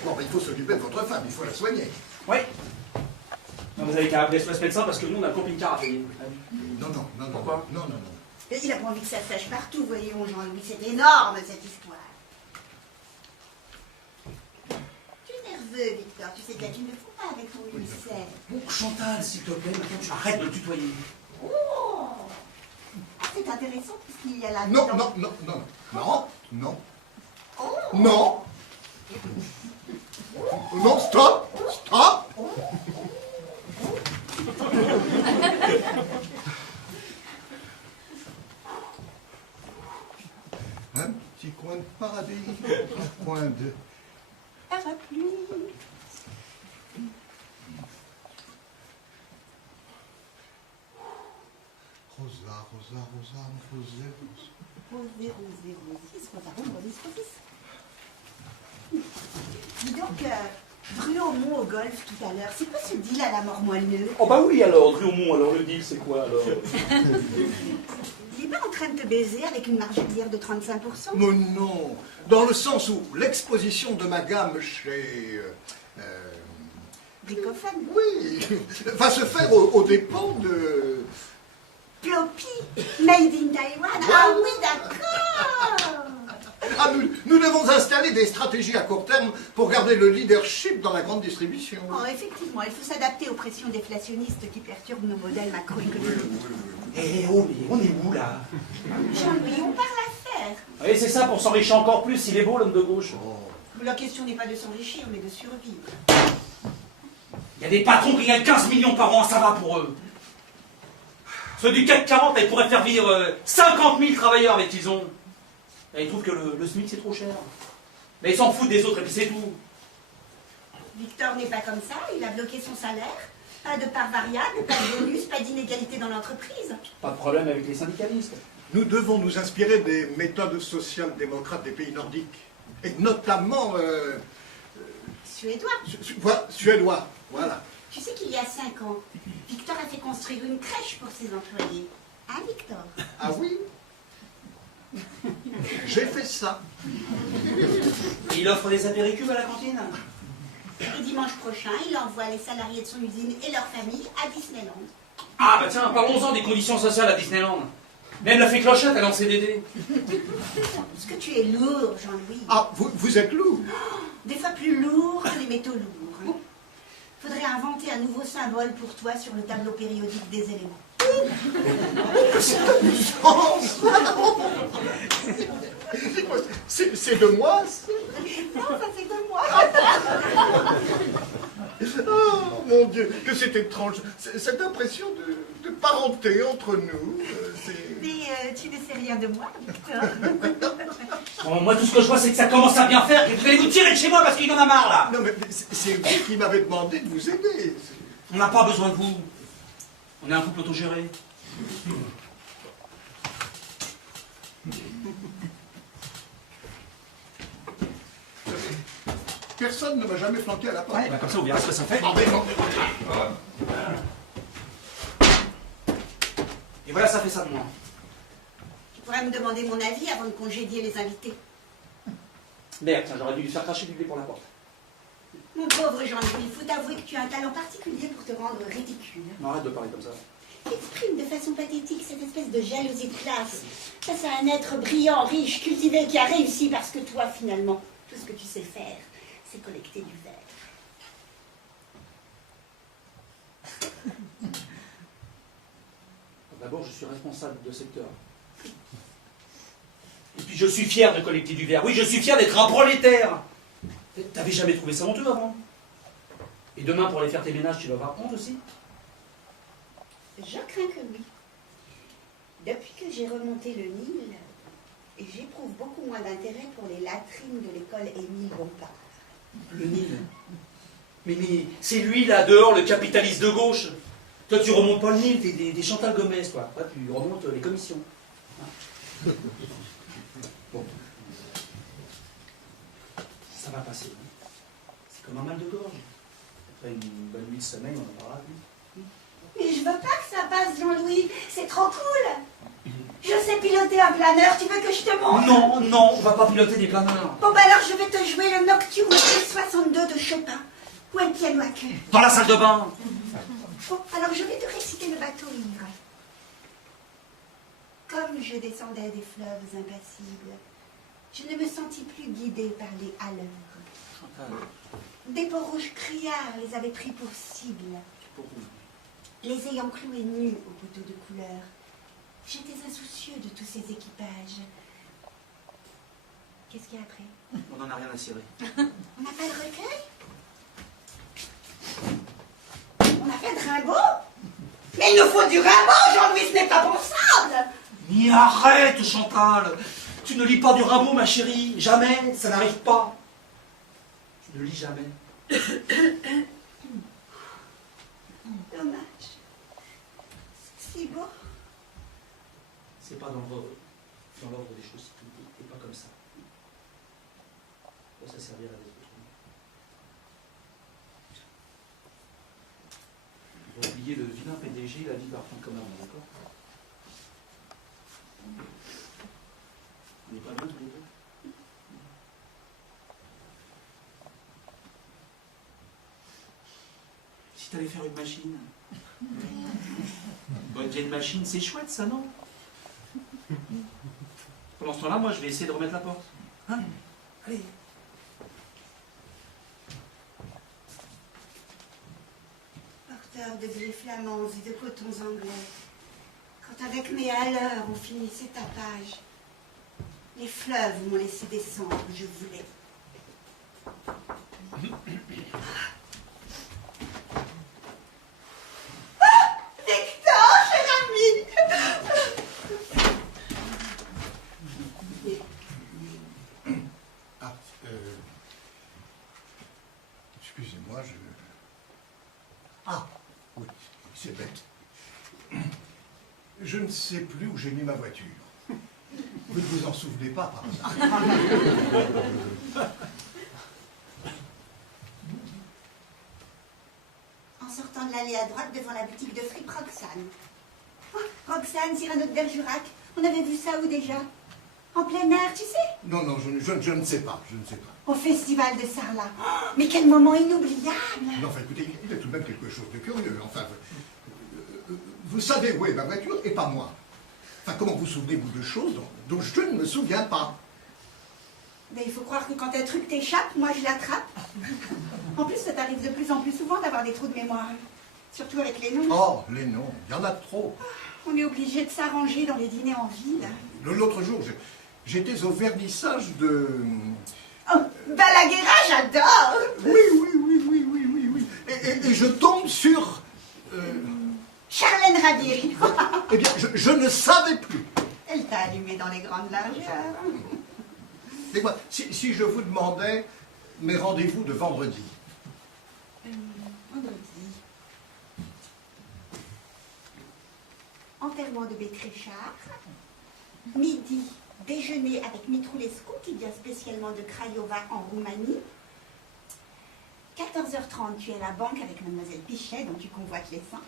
Bon, il faut s'occuper de votre femme, il faut la soigner. Oui. Non, vous avez qu'à appeler ce médecin parce que nous, on a un camping-car à payer. Non. Pourquoi? Non. Il a pas envie que ça se sache partout, voyons, Jean-Louis. C'est énorme, cette histoire. Tu es nerveux, Victor. Tu sais bien, tu ne fous pas avec ton Lucette. Bon, Chantal, s'il te plaît, maintenant tu arrêtes de le tutoyer. Oh, ah, c'est intéressant, puisqu'il y a la... Non. Non, stop. Un petit coin de paradis, un coin de parapluie. Rosa, Rosé. Rosé, dis donc, Druomont au golf tout à l'heure, c'est quoi ce deal à la mort moelleux? Oh bah oui alors, Druomont, alors le deal c'est quoi alors? Il est pas en train de te baiser avec une margelière de 35%? Mais non, dans le sens où l'exposition de ma gamme chez... Bricophone? oui, va se faire aux dépens de... Ploppy, made in Taiwan. Ah oui, d'accord. Ah, nous devons installer des stratégies à court terme pour garder le leadership dans la grande distribution. Oh, effectivement, il faut s'adapter aux pressions déflationnistes qui perturbent nos modèles macroéconomiques. Eh oh, mais on est où là? Jean-Louis, on parle affaires. Oui, c'est ça, pour s'enrichir encore plus, il est beau l'homme de gauche. La question n'est pas de s'enrichir, mais de survivre. Il y a des patrons qui gagnent 15 millions par an, ça va pour eux. Ceux du CAC 40, ils pourraient faire vivre 50 000 travailleurs avec qu'ils ont. Et ils trouvent que le SMIC c'est trop cher. Mais ils s'en foutent des autres et puis c'est tout. Victor n'est pas comme ça, il a bloqué son salaire. Pas de part variable, pas de bonus, pas d'inégalité dans l'entreprise. Pas de problème avec les syndicalistes. Nous devons nous inspirer des méthodes social-démocrates des pays nordiques. Et notamment... Suédois. Suédois, voilà. Tu sais qu'il y a 5 ans, Victor a fait construire une crèche pour ses employés. Hein, Victor? Ah oui? J'ai fait ça. Et il offre des apéricubes à la cantine. Et dimanche prochain, il envoie les salariés de son usine et leurs familles à Disneyland. Ah bah tiens, parlons-en des conditions sociales à Disneyland. Même la fée Clochette, elle est en CDD. Parce que tu es lourd, Jean-Louis. Ah, vous êtes lourd. Des fois plus lourd que les métaux lourds. Faudrait inventer un nouveau symbole pour toi sur le tableau périodique des éléments. C'est de moi, ça. Non, ça c'est de moi. Oh, mon Dieu, que c'est étrange. Cette impression de parenté entre nous. Mais tu ne sais rien de moi, Victor. Bon, moi tout ce que je vois c'est que ça commence à bien faire, que vous allez vous tirer de chez moi parce qu'il en a marre là. Non, mais c'est vous qui m'avez demandé de vous aider. On n'a pas besoin de vous. On est un couple autogéré. Personne ne m'a jamais flanqué à la porte. Ouais, bah comme ça vous verrez ce que ça fait. Ah, mais non. Et voilà, ça fait ça de moi. Tu pourrais me demander mon avis avant de congédier les invités. Merde, tiens, j'aurais dû lui faire cracher du blé pour la porte. Mon pauvre Jean-Louis, il faut t'avouer que tu as un talent particulier pour te rendre ridicule. Non, arrête de parler comme ça. qui exprime de façon pathétique cette espèce de jalousie de classe face à un être brillant, riche, cultivé, qui a réussi parce que toi, finalement, tout ce que tu sais faire, c'est collecter du verre. D'abord, je suis responsable de secteur. Et puis, je suis fier de collecter du verre. Oui, je suis fier d'être un prolétaire. T'avais jamais trouvé ça honteux avant? Et demain, pour aller faire tes ménages, tu vas avoir honte aussi? Je crains que oui. Depuis que j'ai remonté le Nil, j'éprouve beaucoup moins d'intérêt pour les latrines de l'école Émile Bompard. Le Nil. Mais c'est lui, là, dehors, le capitaliste de gauche. Toi, tu remontes pas le Nil, t'es des Chantal Gomez, toi. Toi, tu remontes les commissions. Hein? Bon. Ça va passer. Hein? C'est comme un mal de gorge. Après une bonne nuit de sommeil, on en parlera plus. Mais je veux pas que ça passe, Jean-Louis. C'est trop cool. Je sais piloter un planeur. Tu veux que je te montre? Non, non, on va pas piloter des planeurs. Bon, bah alors je vais te jouer le Nocturne 62 de Chopin. Où est le piano à queue? Dans la salle de bain. Bon, alors je vais te réciter le bateau ivre. Comme je descendais des fleuves impassibles, je ne me sentis plus guidée par les haleurs. Des peaux rouges criards les avaient pris pour cible, les ayant cloués nus au poteau de couleur. J'étais insoucieux de tous ces équipages. Qu'est-ce qu'il y a après? On n'en a rien à cirer. On n'a pas de recueil? On n'a pas de Rimbaud? Mais il nous faut du Rimbaud, Jean-Louis, ce n'est pas pensable! Mais arrête, Chantal! Tu ne lis pas du Rimbaud, ma chérie. Jamais, ça n'arrive pas. Tu ne lis jamais. Dommage. Si beau. C'est pas dans l'ordre des choses. C'est pas comme ça. Ça servira à des autres. Il va oublier le vilain PDG, la vie par comme avant, d'accord? On n'est pas bien tous les deux? Si t'allais faire une machine, une bonne vieille machine, c'est chouette ça, non? Pendant ce temps-là, moi je vais essayer de remettre la porte. Hein? Allez. Porteur de blés flamands et de cotons anglais, quand avec mes haleurs on finissait ta page, les fleuves m'ont laissé descendre où je voulais. Ah, Victor, cher ami! Ah, excusez-moi, je... Ah, oui, c'est bête. Je ne sais plus où j'ai mis ma voiture. Vous ne vous en souvenez pas, par hasard? En sortant de l'allée à droite devant la boutique de fripe Roxane. Oh, Roxane, Cyrano de Bergerac, on avait vu ça où déjà? En plein air, tu sais? Non, non, je ne sais pas, je ne sais pas. Au festival de Sarlat. Mais quel moment inoubliable! Non, enfin, écoutez, il y a tout de même quelque chose de curieux. Enfin, vous savez où est ma voiture et pas moi. Enfin, comment vous souvenez-vous de choses dont je ne me souviens pas? Mais il faut croire que quand un truc t'échappe, moi je l'attrape. En plus, ça t'arrive de plus en plus souvent d'avoir des trous de mémoire. Surtout avec les noms. Oh, les noms, il y en a trop. On est obligé de s'arranger dans les dîners en ville. L'autre jour, j'étais au vernissage de... Oh, Balaguerra, j'adore! Oui. Et je tombe sur... Charlène Rabieri. Eh bien, je ne savais plus. Elle t'a allumé dans les grandes largeurs. Et moi, si je vous demandais mes rendez-vous de vendredi. Vendredi. Enterrement de Bétréchard. Midi, déjeuner avec Mitroulescu qui vient spécialement de Craiova en Roumanie. 14h30, tu es à la banque avec mademoiselle Pichet dont tu convoites les seins.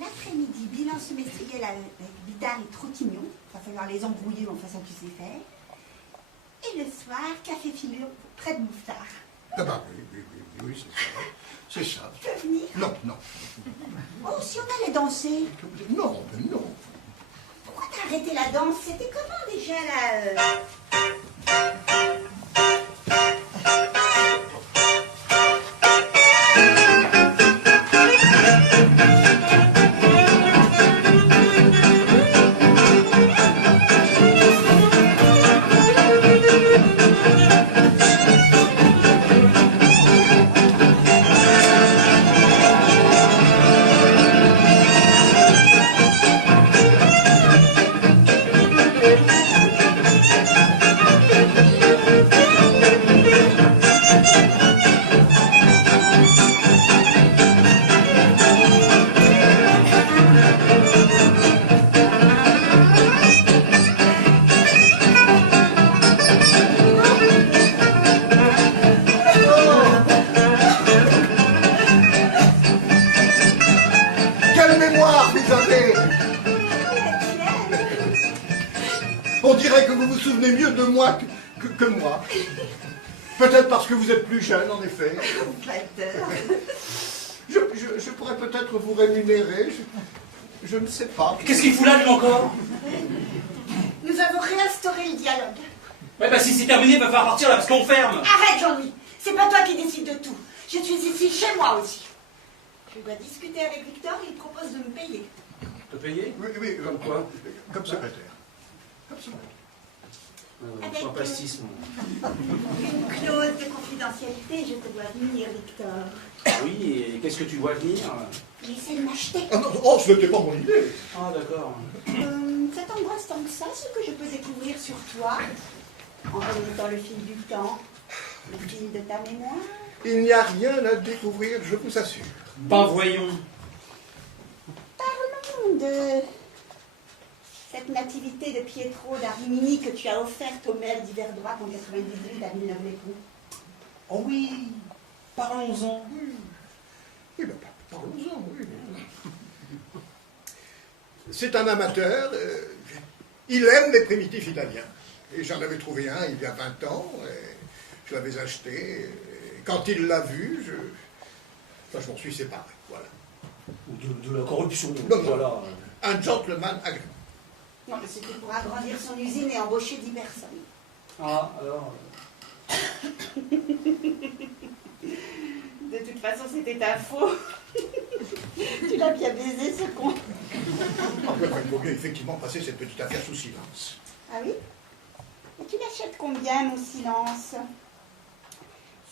L'après-midi, bilan semestriel avec Bidard et Troutignon. Il va falloir les embrouiller, enfin ça tu sais faire. Et le soir, café filure près de Mouffetard. Ah bah oui, c'est ça. C'est ça. Tu peux venir? Non, non. Oh, si on allait danser. Non, mais non. Pourquoi t'as arrêté la danse? C'était comment déjà là Quelle mémoire vous avez! On dirait que vous vous souvenez mieux de moi que moi. Peut-être parce que vous êtes plus jeune, en effet. Je pourrais peut-être vous rémunérer, je ne sais pas. Qu'est-ce qu'il fout là, lui, encore? Nous avons réinstauré le dialogue. Ouais, bah si c'est terminé, il va falloir partir là, parce qu'on ferme. Arrête, Jean-Louis. C'est pas toi qui décides de tout. Je suis ici chez moi aussi. Je dois discuter avec Victor, il propose de me payer. Te payer? Oui, Comme quoi? comme secrétaire. Comme secrétaire. C'est un pastis, moi. Une clause de confidentialité, je te vois venir, Victor. Oui, et qu'est-ce que tu vois venir? Il essaie de m'acheter. Ah non, oh, ce n'était pas mon idée. Ah, d'accord. Ça t'embrasse tant que ça, ce que je peux découvrir sur toi, en remontant le fil du temps, le fil de ta mémoire. Il n'y a rien à découvrir, je vous assure. Ben voyons. Parlons de cette nativité de Pietro da Rimini que tu as offerte au maire d'Iverdroit en 98 à Villeneuve-les-Pont. Oh oui, parlons-en. Eh bien, parlons-en, oui. C'est un amateur, il aime les primitifs italiens. Et j'en avais trouvé un il y a 20 ans, et je l'avais acheté. Et quand il l'a vu, je m'en suis séparé, voilà. De la corruption, Non, voilà. Un gentleman agréable. Non, mais c'était pour agrandir son usine et embaucher 10 personnes. Ah, alors... De toute façon, c'était ta faute. Tu l'as bien baisé, ce con. Enfin, il faut bien effectivement passer cette petite affaire sous silence. Ah oui? Et tu l'achètes combien, mon silence?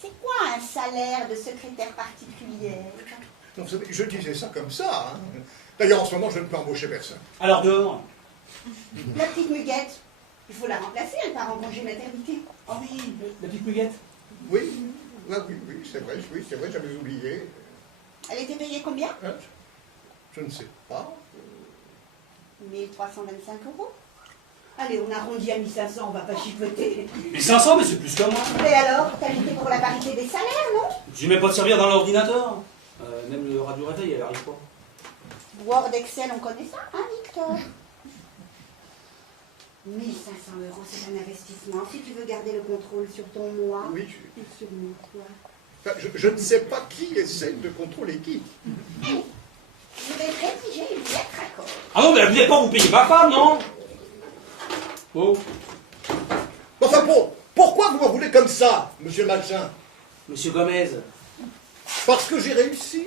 C'est quoi un salaire de secrétaire particulière? Non, vous savez, je disais ça comme ça. Hein. D'ailleurs, en ce moment, je ne peux embaucher personne. Alors dehors. La petite Muguette, il faut la remplacer, elle part en congé maternité. Ah oui, la petite muguette. Oui, c'est vrai, j'avais oublié. Elle était payée combien? Hein, je ne sais pas. 1325 €. Allez, on arrondit à 1500, on va pas chipoter. 1500, mais c'est plus que moi. Et alors, t'as lutté pour la parité des salaires, non? Je vais même pas te servir dans l'ordinateur. Même le radio réveil, elle arrive pas. Word, Excel, on connaît ça, hein, Victor? 1500 €, c'est un investissement. Si tu veux garder le contrôle sur ton moi, Oui, et sur mon toi. enfin, je ne sais pas qui essaie de contrôler qui. Allez, je vais rédiger une lettre à corps. Ah non, mais vous n'allez pas vous payer ma femme, non? Oh, Enfin, pourquoi vous m'en voulez comme ça, monsieur Malchin? monsieur Gomez. Parce que j'ai réussi.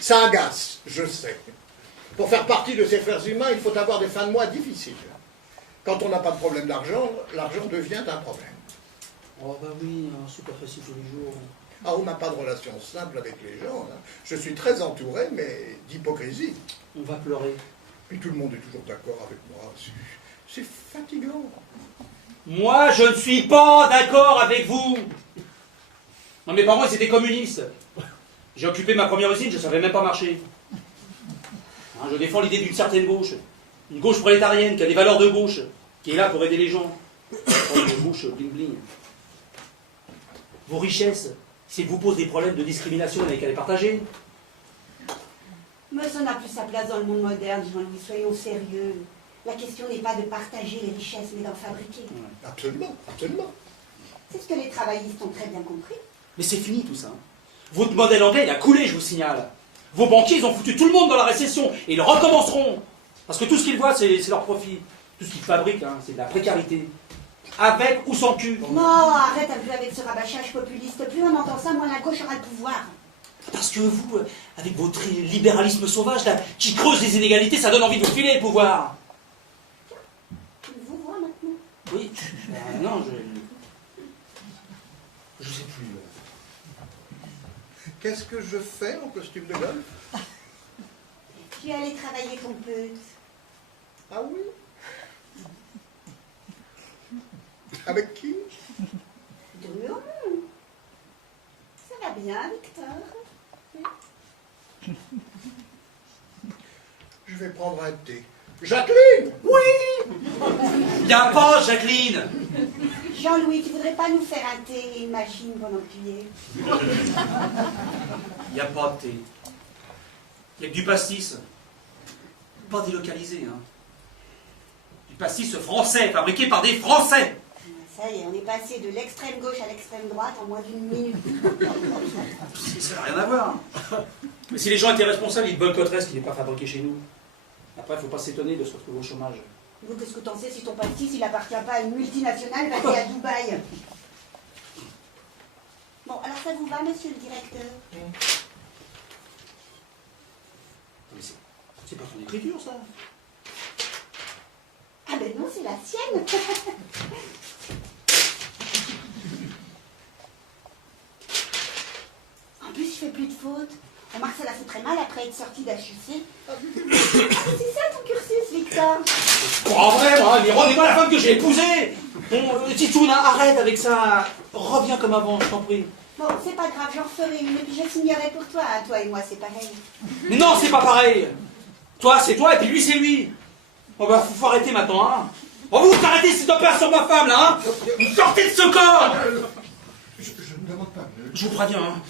Ça agace, je sais. Pour faire partie de ces frères humains, il faut avoir des fins de mois difficiles. Quand on n'a pas de problème d'argent, l'argent devient un problème. Oh bah oui, hein, c'est pas facile tous les jours. Ah, on n'a pas de relation simple avec les gens. Hein. Je suis très entouré, mais d'hypocrisie. On va pleurer. Puis tout le monde est toujours d'accord avec moi. C'est fatigant. Moi, je ne suis pas d'accord avec vous. Non, mes parents, ils étaient communistes. J'ai occupé ma première usine, je ne savais même pas marcher. Hein, je défends l'idée d'une certaine gauche. Une gauche prolétarienne qui a des valeurs de gauche, qui est là pour aider les gens. Pas une gauche bling bling. Vos richesses, s'ils vous posent des problèmes de discrimination, vous n'avez qu'à les partager. Mais ça n'a plus sa place dans le monde moderne, Jean-Louis, soyons sérieux. La question n'est pas de partager les richesses, mais d'en fabriquer. Absolument, absolument. C'est ce que les travaillistes ont très bien compris. Mais c'est fini tout ça. Votre modèle anglais, il a coulé, je vous signale. Vos banquiers, ils ont foutu tout le monde dans la récession. Et ils recommenceront. Parce que tout ce qu'ils voient, c'est leur profit. Tout ce qu'ils fabriquent, hein, c'est de la précarité. Avec ou sans cul. Non, arrête un peu avec ce rabâchage populiste. Plus on entend ça, moins la gauche aura le pouvoir. Parce que vous, avec votre libéralisme sauvage, là, qui creuse les inégalités, ça donne envie de vous filer le pouvoir. Tu vous vois maintenant. Oui. Non, je sais plus. Qu'est-ce que je fais en costume de golf? Tu es allé travailler ton peut. Ah oui? Avec qui? Druon. Ça va bien, Victor. Je vais prendre un thé. Jacqueline! Oui. Il n'y a pas, Jacqueline. Jean-Louis, tu voudrais pas nous faire un thé et une machine pendant que tu y es? Il n'y a pas de thé. Il n'y a que du pastis. Pas délocalisé, hein. Du pastis français, fabriqué par des Français. Ça y est, on est passé de l'extrême gauche à l'extrême droite en moins d'une minute. Ça n'a rien à voir. Mais si les gens étaient responsables, ils boycotteraient ce qui n'est pas fabriqué chez nous. Après, il ne faut pas s'étonner de se retrouver au chômage. Vous, qu'est-ce que t'en sais si ton pastis, il appartient pas à une multinationale basée à Dubaï? Bon, alors ça vous va, monsieur le directeur? Mais c'est pas ton écriture, ça. Ah ben non, c'est la sienne. En plus, je fais plus de fautes. Remarque, ça la fout très mal après être sortie d'HEC. Ah, c'est ça ton cursus, Victor? Pas vrai, moi, mais rendez-moi la femme que j'ai épousée. Bon, Titouna, arrête avec ça. Reviens comme avant, je t'en prie. Bon, c'est pas grave, j'en ferai une et puis je signerai pour toi. Hein. Toi et moi, c'est pareil. Mais non, c'est pas pareil. Toi, c'est toi, et puis lui, c'est lui. Bon, bah, faut arrêter maintenant, hein. Bon, vous arrêtez cette opération sur ma femme, là, hein. Vous sortez de ce corps. Je ne demande pas mieux. Je vous préviens, hein.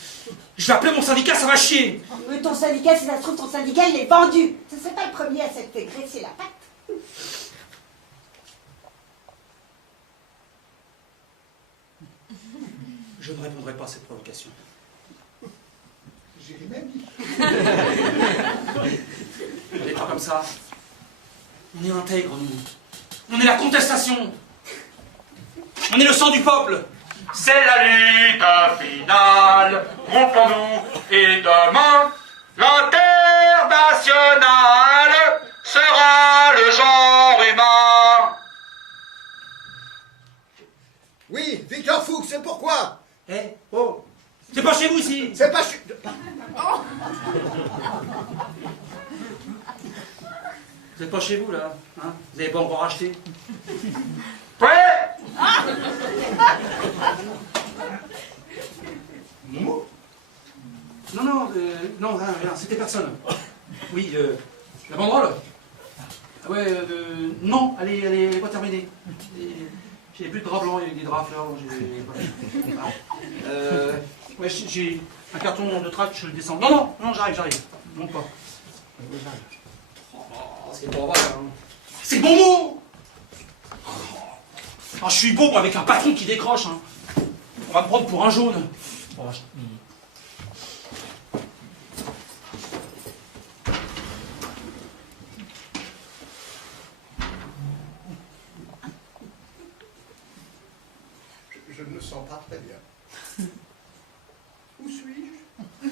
Je vais appeler mon syndicat, ça va chier. Mais ton syndicat, si ça se trouve, ton syndicat, il est vendu. Ce serait pas le premier à s'être fait graisser la patte. Je ne répondrai pas à cette provocation. J'ai même dit. On n'est pas comme ça. On est intègre, nous. On est la contestation. On est le sang du peuple. C'est la lutte finale, groupons-nous et demain, l'international sera le genre humain. Oui, Victor Fuchs, c'est pourquoi? Eh, oh, c'est pas chez vous ici. C'est pas... Ch... Vous n'êtes pas chez vous là, hein? Vous n'avez pas encore acheté. Prêt? Non, rien, c'était personne. Oui, la banderole. Ah ouais, non, elle est pas terminée. J'ai plus de draps blancs, il y a des draps fleurs. Ouais, j'ai un carton de tract, je le descends. Non, j'arrive. Non, pas. Oh, c'est pas vrai, hein. C'est le bon mot. Ah, je suis beau, moi, avec un patron qui décroche. Hein. On va me prendre pour un jaune. Oh, Je ne me sens pas très bien. Où suis-je?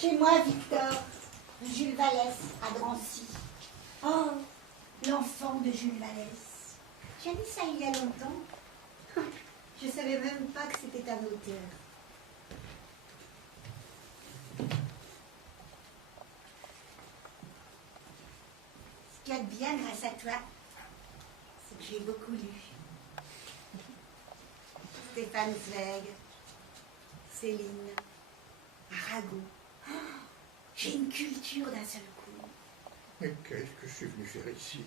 Chez moi, Victor. Jules Vallès, à Drancy. Oh, l'enfant de Jules Vallès. J'ai lu ça il y a longtemps. Je savais même pas que c'était un auteur. Ce qu'il y a de bien grâce à toi, c'est que j'ai beaucoup lu. Stéphane Zweig, Céline, Arago. Oh, j'ai une culture d'un seul coup. Mais qu'est-ce que je suis venu faire ici?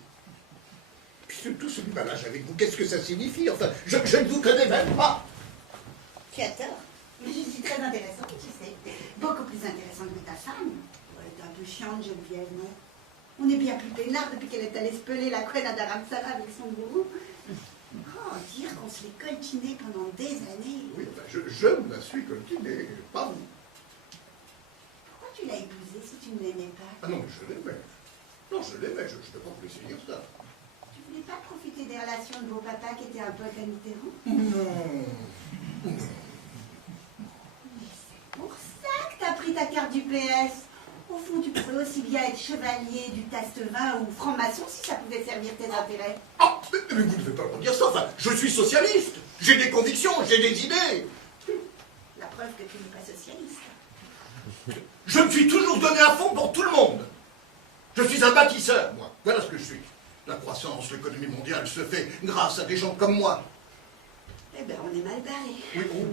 Puis tout ce déballage avec vous, qu'est-ce que ça signifie? Enfin, je ne vous connais même pas. Tu as tort. Mais je suis très intéressante, tu sais. Beaucoup plus intéressante que ta femme. Ouais, t'es un peu chiante, Geneviève, non? On est bien plus peinard depuis qu'elle est allée se peler la couenne à Dharamsala avec son gourou. Oh, dire qu'on se l'est coltiné pendant des années. Oui, enfin, je me la suis coltinée, pas vous. Pourquoi tu l'as épousé si tu ne l'aimais pas? Ah non, mais je l'aimais. Non, je l'aimais, je ne peux pas vous laisser dire ça. Tu voulais pas profiter des relations de vos papas qui étaient un peu comme Mitterrand? Non. Mais c'est pour ça que t'as pris ta carte du PS. Au fond, tu pourrais aussi bien être chevalier du Taste-Vin ou franc-maçon si ça pouvait servir tes intérêts. Ah, mais vous ne devez pas leur dire ça. Enfin, je suis socialiste. J'ai des convictions, j'ai des idées. La preuve que tu n'es pas socialiste. Je me suis toujours donné à fond pour tout le monde. Je suis un bâtisseur, moi. Voilà ce que je suis. La croissance, l'économie mondiale se fait grâce à des gens comme moi. Eh ben, on est mal barré. Oui, oh,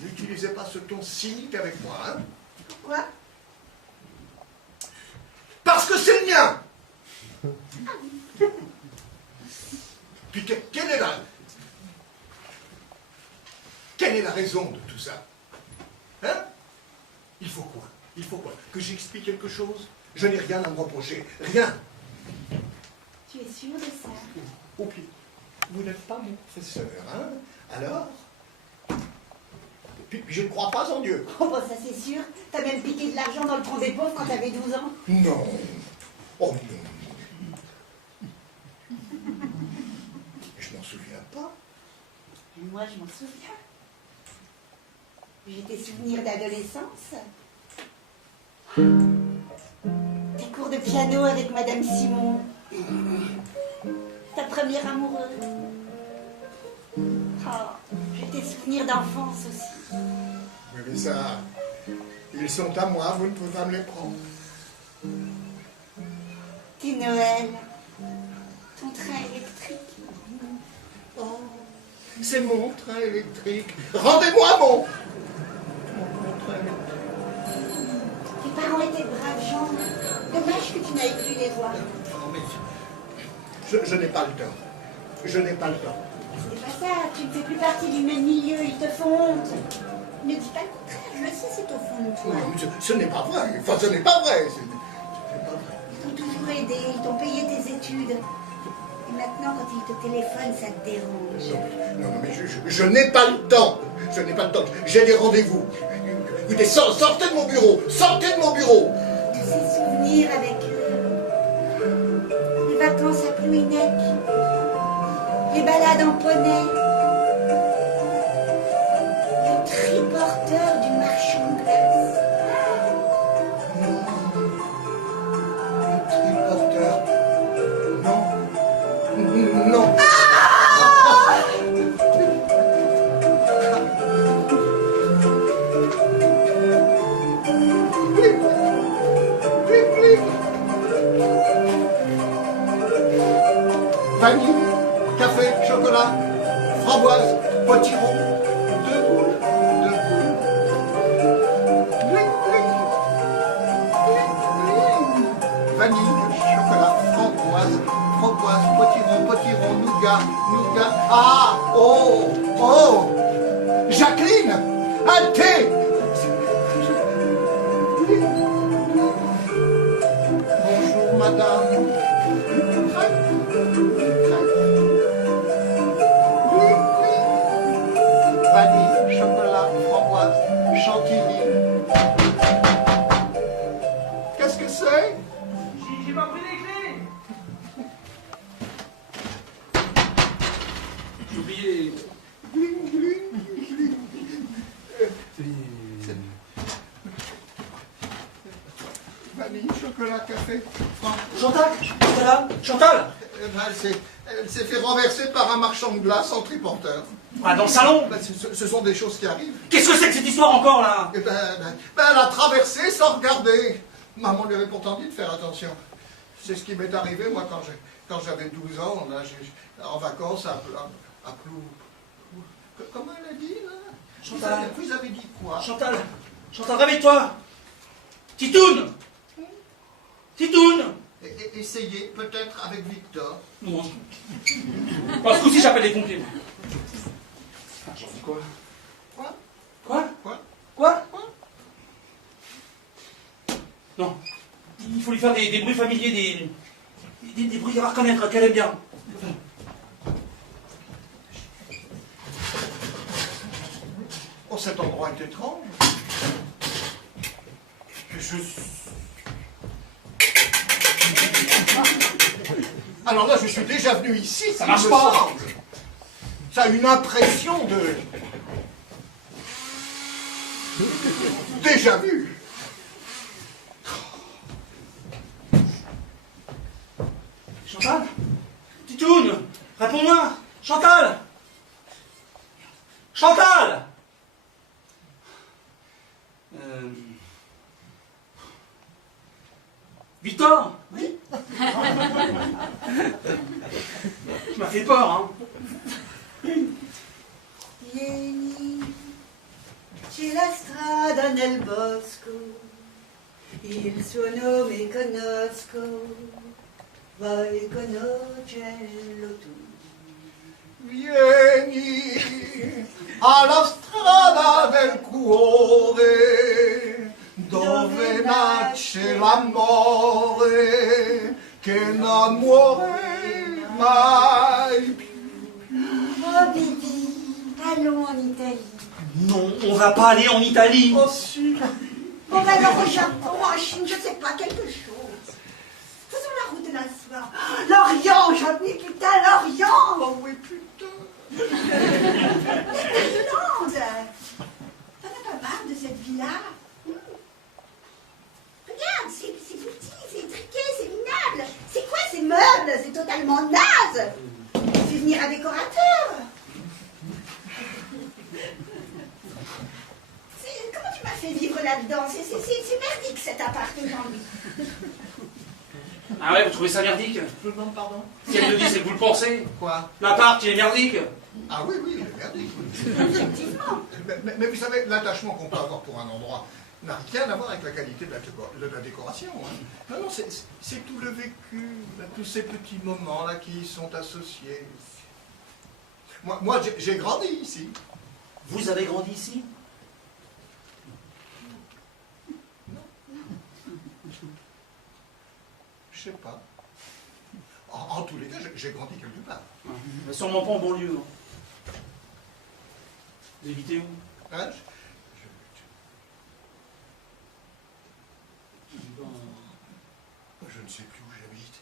n'utilisez pas ce ton cynique avec moi, hein. Pourquoi? Parce que c'est le mien. Puis quelle est la raison de tout ça? Hein? Il faut quoi? Il faut quoi? Que j'explique quelque chose? Je n'ai rien à me reprocher. Rien. Tu es sûr de ça? Oh, puis, vous n'êtes pas mon professeur, hein? Alors? Puis je ne crois pas en Dieu. Oh, bah ça c'est sûr. T'as même piqué de l'argent dans le tronc des pauvres quand t'avais 12 ans. Non. Oh non. Je m'en souviens pas. Moi, je m'en souviens. J'ai tes souvenirs d'adolescence. Tes cours de piano avec Madame Simon. Ta première amoureuse. Oh, j'ai tes souvenirs d'enfance aussi. Oui, mais ça, ils sont à moi, vous ne pouvez pas me les prendre. Tes Noël. Ton train électrique. Oh, c'est mon train électrique. Rendez-moi mon train électrique. Tes parents étaient de braves gens. Dommage que tu n'ailles plus les voir. Non, mais je n'ai pas le temps. Je n'ai pas le temps. C'est pas ça, tu ne fais plus partie du même milieu, ils te font honte. Ne dis pas le contraire, je le sais, c'est au fond de toi. Non, mais ce n'est pas vrai. Enfin, ce n'est pas vrai. Ce n'est pas vrai. Ils t'ont toujours aidé, ils t'ont payé tes études. Et maintenant, quand ils te téléphonent, ça te dérange. Non, mais je n'ai pas le temps. Je n'ai pas le temps. J'ai des rendez-vous. Écoutez, sortez de mon bureau. Sortez de mon bureau. Tous ces souvenirs avec eux. Les vacances à Plouinec. Les balades en poney. Le triporteur du marchand de glace. Le triporteur. Non. Non. Vanille, café, chocolat, framboise, potiron, 2 boules, 2 boules. Vanille, chocolat, framboise, potiron, nougat. Ah, oh, Jacqueline, un thé. Bonjour, madame. Vanille, chocolat, framboise, chantilly. Qu'est-ce que c'est? J'ai pas pris les clés. J'ai oublié. Vanille, chocolat, café. Chantal, Chantal. Elle s'est fait renverser par un marchand de glace en triporteur. Ah, dans le salon. Ben, ce sont des choses qui arrivent. Qu'est-ce que c'est que cette histoire encore là? Eh elle a traversé sans regarder. Maman lui avait pourtant dit de faire attention. C'est ce qui m'est arrivé, moi, quand j'avais 12 ans, là, en vacances à Plou. Comment elle a dit, là? Chantal. Vous avez dit quoi? Chantal, réveille-toi. Titoune. Essayez, peut-être avec Victor. Non. Parce que aussi j'appelle les pompiers. Moi. Ah, j'en dis quoi? Quoi? Non. Il faut lui faire des bruits familiers, des bruits qu'elle va reconnaître, qu'elle aime bien. étrange. Alors là, je suis déjà venu ici, ça marche me pas. semble. Ça a une impression de... déjà vu. Chantal? Titoune, réponds-moi. Chantal? Chantal? Victor? Oui. Tu m'as fait peur, hein. Vieni, c'è la strada nel bosco, il suo nome conosco, vuoi conoscerlo tu? Vieni alla strada del cuore, dove nasce l'amore, che non muore mai più. Oh Bibi, allons en Italie. Non, on va pas aller en Italie. Oh si, On va alors au Japon, en Chine, je sais pas, quelque chose. Faisons la route de la soie. L'Orient, Jean-Louis, putain, l'Orient. oh oui putain. Thaïlande. T'en as pas marre de cette villa? Regarde, c'est petit, c'est étriqué, c'est minable. C'est quoi ces meubles? C'est totalement naze. Fais venir un décorateur. Comment tu m'as fait vivre là-dedans? C'est merdique cet appart, Jean-Louis. Ah ouais, vous trouvez ça merdique? Je vous demande pardon. Si elle le dit, c'est que vous le pensez. Quoi? L'appart, il est merdique. Ah oui, oui, il est merdique. Oui. Effectivement. Mais vous savez, l'attachement qu'on peut avoir pour un endroit n'a rien à voir avec la qualité de la décoration. Hein. Non, non, c'est tout le vécu, là, tous ces petits moments là qui y sont associés. Moi j'ai grandi ici. Vous avez grandi ici? Je sais pas. En tous les cas, j'ai grandi quelque part. Mais sûrement pas en banlieue. Hein. Vous habitez où? Hein, je ne sais plus où j'habite.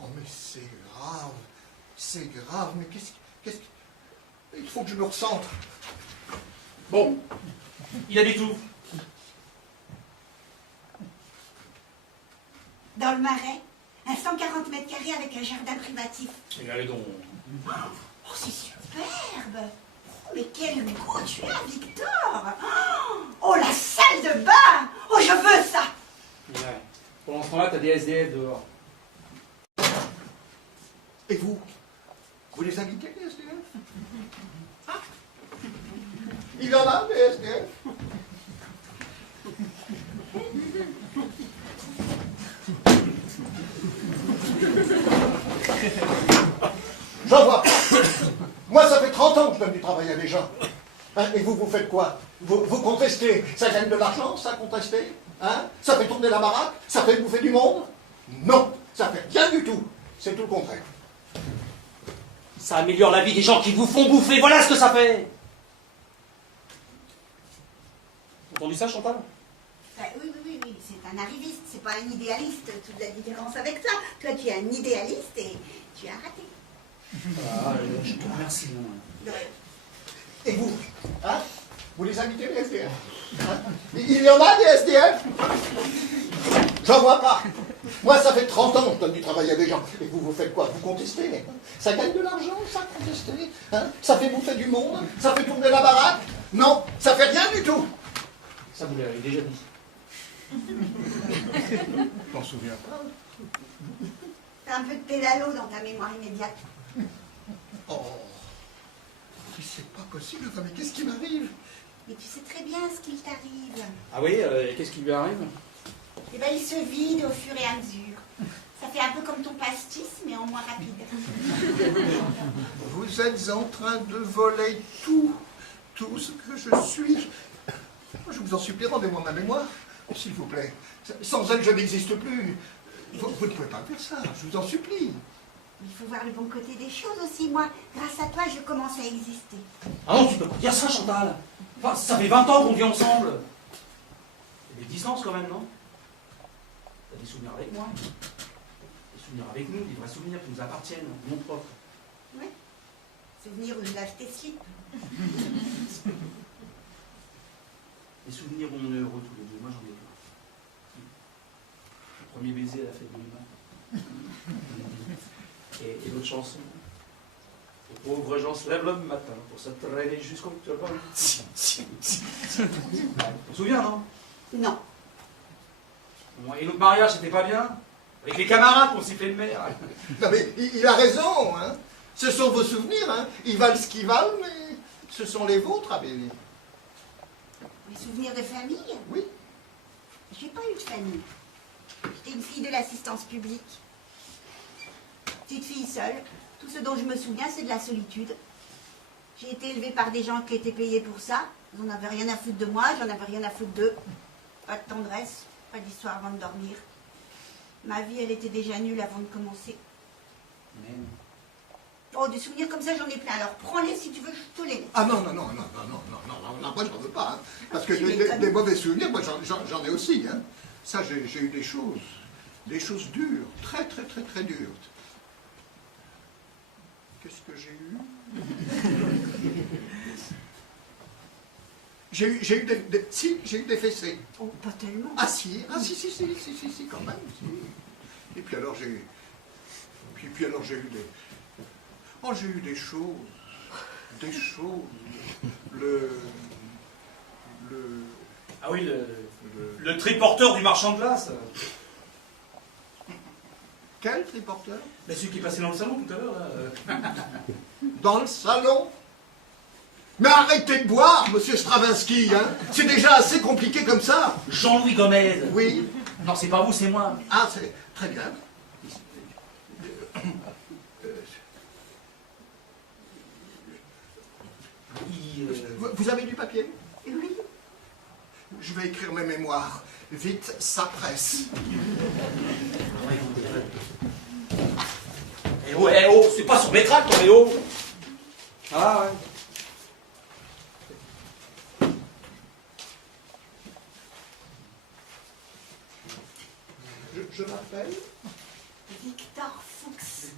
Oh mais c'est grave, mais qu'est-ce que... Il faut que je me recentre. Bon, il habite où? Dans le Marais, un 140 mètres carrés avec un jardin privatif. Et allez donc. Oh, c'est superbe! Mais quel goût tu as, Victor! Oh, la salle de bain! Oh, je veux ça! Ouais. Pendant ce temps-là, t'as des SDF dehors. Et vous les invitez, les SDF? Ah. Il y en a, des SDF? J'en vois pas. Moi, ça fait 30 ans que je donne du travail à des gens. Hein, et vous faites quoi? Vous contestez? Ça gagne de l'argent, ça, contester? Hein? Ça fait tourner la baraque? Ça fait bouffer du monde? Non, ça fait rien du tout. C'est tout le contraire. Ça améliore la vie des gens qui vous font bouffer, voilà ce que ça fait. Entendu ça, Chantal? Oui, c'est un arriviste, c'est pas un idéaliste, toute la différence avec toi. Toi, tu es un idéaliste et tu as raté. Ah, je te remercie. Et vous? Hein? Vous les invitez, les SDF? Hein? Il y en a des SDF? J'en vois pas. Moi, ça fait 30 ans que je donne du travail à des gens. Et vous faites quoi? Vous contestez? Ça gagne de l'argent, ça, contester? Hein? Ça fait bouffer du monde? Ça fait tourner la baraque? Non, ça fait rien du tout. Ça, vous l'avez déjà dit. Je m'en souviens pas. T'as un peu de pédalo dans ta mémoire immédiate. Oh, mais c'est pas possible, enfin, mais qu'est-ce qui m'arrive? Mais tu sais très bien ce qu'il t'arrive. Ah oui, et qu'est-ce qui lui arrive? Eh ben, il se vide au fur et à mesure. Ça fait un peu comme ton pastis, mais en moins rapide. Vous êtes en train de voler tout ce que je suis. Je vous en supplie, rendez-moi ma mémoire, s'il vous plaît. Sans elle, je n'existe plus. Vous ne pouvez pas faire ça, je vous en supplie. Il faut voir le bon côté des choses aussi. Moi, grâce à toi, je commence à exister. Ah non, tu peux pas dire ça, Chantal. Enfin, ça fait 20 ans qu'on vit ensemble. Il y a des distances quand même, non? T'as des souvenirs avec moi? Des souvenirs avec nous, des vrais souvenirs qui nous appartiennent, non propres. Ouais. Souvenir où je lâche tes slips. Des souvenirs où on est heureux tous les deux. Moi, j'en ai plein. Le premier baiser à la fête de l'humain. Et l'autre chanson. Les pauvres gens se lèvent le matin pour se traîner jusqu'au terrain. Tu te souviens, non? Non. Bon, et notre mariage, c'était pas bien? Avec les camarades qu'on sifflait de mer. Non mais il a raison, hein. Ce sont vos souvenirs, hein. Ils valent ce qu'ils valent, mais ce sont les vôtres, Abélie. Les souvenirs de famille? Oui. J'ai pas eu de famille. J'étais une fille de l'assistance publique. Petite fille seule. Tout ce dont je me souviens, c'est de la solitude. J'ai été élevée par des gens qui étaient payés pour ça. Ils n'en avaient rien à foutre de moi, j'en avais rien à foutre d'eux. Pas de tendresse, pas d'histoire avant de dormir. Ma vie, elle était déjà nulle avant de commencer. Même. Oh, des souvenirs comme ça, j'en ai plein. Alors prends-les si tu veux, je te les mets. Ah non, moi j'en veux pas, hein. Parce que Tu m'étonnes. des mauvais souvenirs, moi j'en ai aussi, hein. Ça, j'ai eu des choses dures, très dures. Qu'est-ce que j'ai eu? J'ai eu des fessées. Oh, pas tellement. Ah si, quand même, si. Et puis alors j'ai eu j'ai eu des choses. Ah oui, le triporteur du marchand de glace. Quel triporteur? Mais celui qui est passé dans le salon tout à l'heure, là. Dans le salon? Mais arrêtez de boire, monsieur Stravinsky, hein. C'est déjà assez compliqué comme ça. Jean-Louis Gomez. Oui. Non, c'est pas vous, c'est moi. Ah, c'est très bien. Vous avez du papier? Oui. Je vais écrire mes mémoires. Vite, ça presse. Eh oh, c'est pas sur mes tracts, toi, eh oh. Ah ouais. Je m'appelle? Victor Fuchs.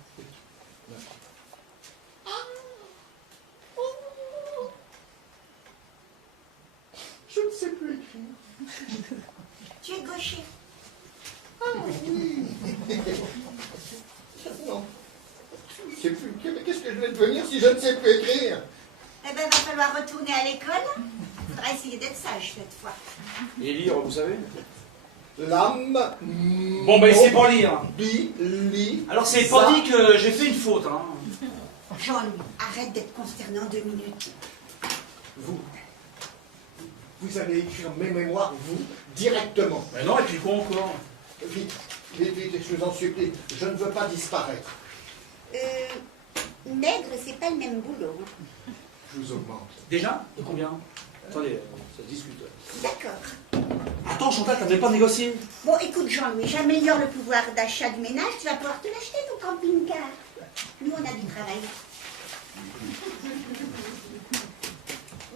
Je ne sais plus écrire. Tu es gaucher. Ah oui. Non. Je ne sais plus. Qu'est-ce que je vais devenir si je ne sais plus écrire? Eh ben, va falloir retourner à l'école. Faudra essayer d'être sage cette fois. Et lire, vous savez? L'âme. Bon, ben, c'est pour lire. Li. Alors, c'est pas dit que j'ai fait une faute, hein. Jean-Louis, arrête d'être consternant 2 minutes. Vous allez écrire mes mémoires, vous, directement. Ben non, et puis quoi encore? Vite, je vous en supplie. Je ne veux pas disparaître. Maigre, c'est pas le même boulot. Je vous augmente. Déjà? De combien? Attendez, ça se discute. D'accord. Attends, Chantal, t'avais pas négocié? Bon, écoute, Jean-Louis, j'améliore le pouvoir d'achat du ménage. Tu vas pouvoir te l'acheter, ton camping-car. Nous, on a du travail.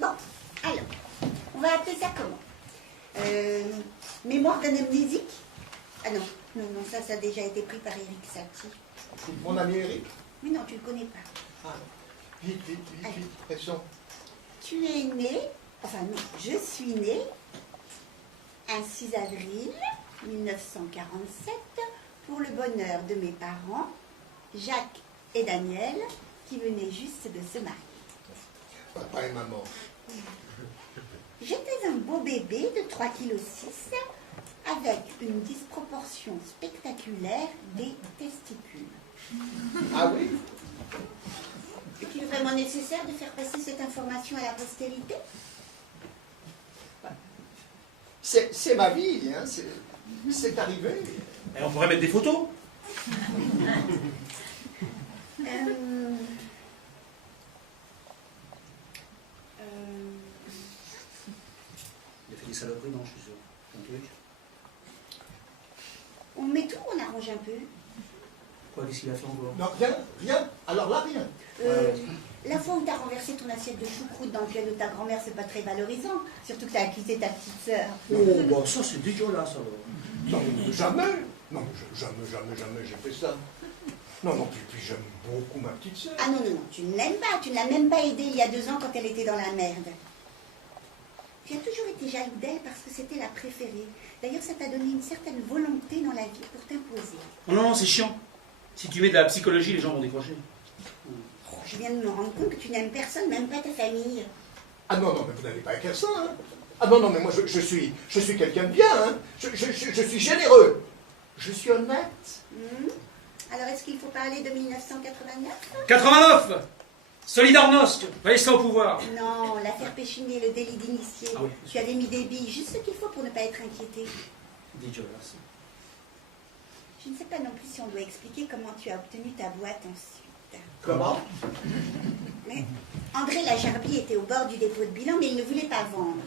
Bon, alors, on va appeler ça comment? Mémoire d'un amnésique? Ah non, ça a déjà été pris par Eric Satie. Mon ami Eric? Mais non, tu le connais pas. Ah, vite. Restons. Tu es né, enfin non, je suis née un 6 avril 1947 pour le bonheur de mes parents, Jacques et Daniel, qui venaient juste de se marier. Papa et maman. J'étais un beau bébé de 3,6 kg avec une disproportion spectaculaire des testicules. Ah oui? Est-il vraiment nécessaire de faire passer cette information à la postérité? C'est ma vie, hein. C'est arrivé. Et on pourrait mettre des photos? Il a fait des saloperies, non, je suis sûr. Un truc. On met tout, on arrange un peu. Quoi, qu'est-ce qu'il a fait encore? Non, rien. Alors là, rien. La fois où t'as renversé ton assiette de choucroute dans le pied de ta grand-mère, c'est pas très valorisant. Surtout que t'as accusé ta petite sœur. Oh, bah ça c'est dégueulasse alors. Non, mais jamais. Non, mais jamais j'ai fait ça. Non, puis j'aime beaucoup ma petite sœur. Ah non, tu ne l'aimes pas. Tu ne l'as même pas aidée il y a 2 ans quand elle était dans la merde. Tu as toujours été jaloux d'elle parce que c'était la préférée. D'ailleurs, ça t'a donné une certaine volonté dans la vie pour t'imposer. Oh non, c'est chiant. Si tu mets de la psychologie, les gens vont décrocher. Je viens de me rendre compte que tu n'aimes personne, même pas ta famille. Ah non, mais vous n'allez pas écrire ça, hein. Ah non, mais moi je suis quelqu'un de bien, hein. Je suis généreux. Je suis honnête. Alors, est-ce qu'il faut parler de 1989 89 Solidarność, reste au pouvoir. Non, l'affaire Péchiné, le délit d'initié. Ah oui. Tu avais mis des billes, juste ce qu'il faut pour ne pas être inquiété. Dégueulasse. Je ne sais pas non plus si on doit expliquer comment tu as obtenu ta boîte ensuite. Comment? Mais André Lajarbi était au bord du dépôt de bilan, mais il ne voulait pas vendre.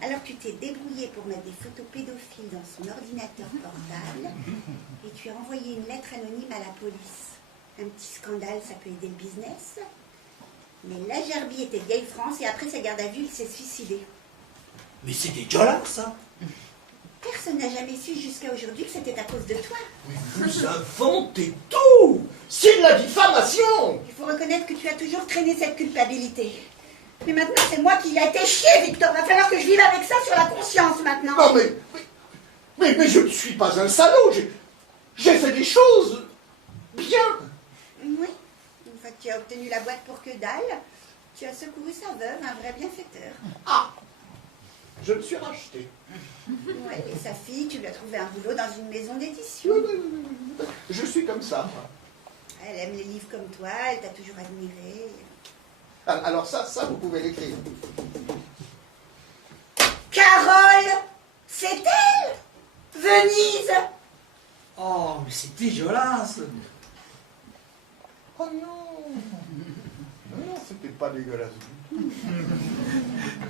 Alors tu t'es débrouillé pour mettre des photos pédophiles dans son ordinateur portable et tu as envoyé une lettre anonyme à la police. Un petit scandale, ça peut aider le business. Mais Lajarbi était vieille France et après sa garde à vue, il s'est suicidé. Mais c'est dégueulasse ça. Personne n'a jamais su jusqu'à aujourd'hui que c'était à cause de toi. Mais vous inventez tout. C'est de la diffamation. Il faut reconnaître que tu as toujours traîné cette culpabilité. Mais maintenant, c'est moi qui l'ai été chier, Victor. Va falloir que je vive avec ça sur la conscience maintenant. Non, mais je ne suis pas un salaud. J'ai fait des choses bien. Oui. Une fois que tu as obtenu la boîte pour que dalle, tu as secouru sa veuve, un vrai bienfaiteur. Ah, je me suis racheté. Ouais, et sa fille, tu lui as trouvé un boulot dans une maison d'édition. Oui. Je suis comme ça. Elle aime les livres comme toi, elle t'a toujours admiré. Alors ça, vous pouvez l'écrire. Carole, c'est elle Venise. Oh, mais c'est dégueulasse. Oh non. Non, c'était pas dégueulasse.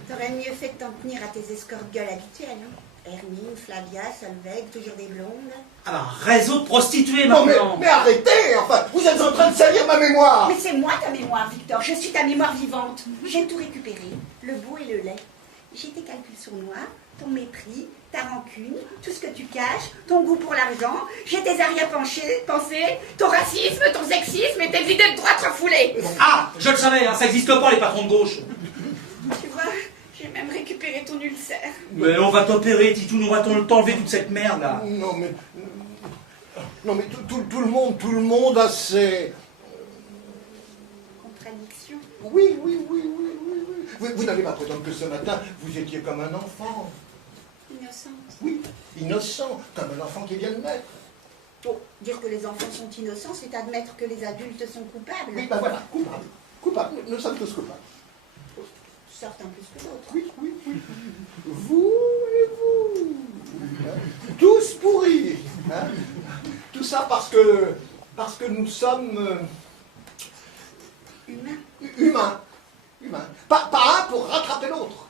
T'aurais mieux fait de t'en tenir à tes escortes-gueules habituelles. Hein. Hermine, Flavia, Solveig, toujours des blondes. Ah bah, réseau de prostituées Non, maintenant. mais arrêtez, enfin, vous êtes en train de salir ma mémoire. Mais c'est moi ta mémoire, Victor. Je suis ta mémoire vivante. J'ai tout récupéré. Le beau et le lait. J'ai tes calculs sournois, ton mépris, ta rancune, tout ce que tu caches, ton goût pour l'argent. J'ai tes arrière-pensées, ton racisme, ton sexisme et tes idées de droite refoulées. Ah, je le savais, hein, ça n'existe pas les patrons de gauche. Tu vois, j'ai même récupéré ton ulcère. Mais on va t'opérer, Titou, on va t'enlever toute cette merde là. Non, mais tout le monde a ses... Contradiction. Oui. Vous n'allez pas prétendre que ce matin, vous étiez comme un enfant. Innocente. Oui, innocent, comme un enfant qui vient de naître. Bon, dire que les enfants sont innocents, c'est admettre que les adultes sont coupables. Oui, ben voilà, coupable. Nous sommes tous coupables. Certains plus que d'autres. Oui. Vous et vous. Hein, tous pourris. Hein. Tout ça parce que nous sommes humains. Pas un pour rattraper l'autre.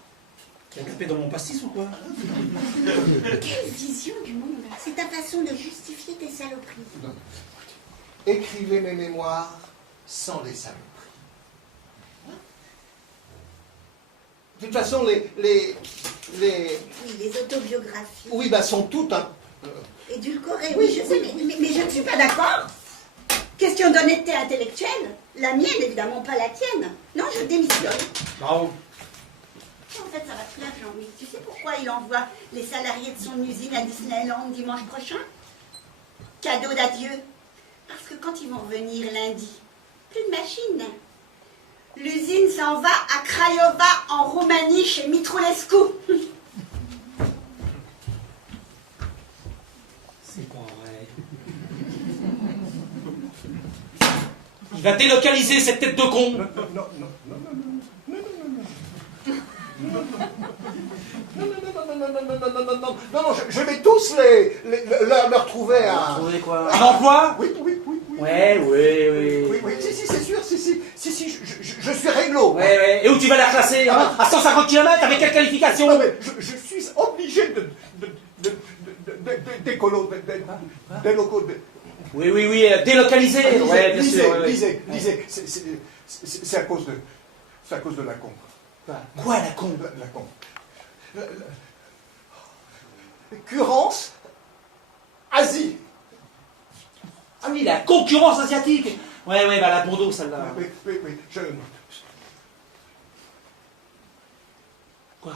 Tu as tapé dans mon pastis ou quoi? Quelle vision du monde. C'est ta façon de justifier tes saloperies. Non. Écrivez mes mémoires sans les saloperies. De toute façon, les Oui, les autobiographies. oui, sont toutes un... Édulcorées, oui, je sais, mais je ne suis pas d'accord. Question d'honnêteté intellectuelle. La mienne, évidemment, pas la tienne. Non, je démissionne. Bravo. En fait, ça va te plaire, Jean-Louis. Tu sais pourquoi il envoie les salariés de son usine à Disneyland dimanche prochain? Cadeau d'adieu. Parce que quand ils vont revenir lundi, plus de machine. L'usine s'en va à Craiova, en Roumanie, chez Mitrulescu. C'est pas vrai. Il va délocaliser cette tête de con. Non, je vais tous leur trouver un... Trouver quoi? Un emploi? Oui. Oui. Oui, si, c'est sûr, si, je suis réglo. Ouais. Et où tu vas la classer? Ah. À 150 km avec quelle qualification? Non, mais je suis obligé Oui, oui, oui, délocalisé. Ouais, bien sûr. Ouais, ouais. Lisez. C'est à cause de... C'est à cause de Lacombe. Quoi, Lacombe? Lacombe. Currence, Asie. Ah oui, la concurrence asiatique. Ouais, ouais, bah la Bordeaux, celle-là. Oui, je... Quoi?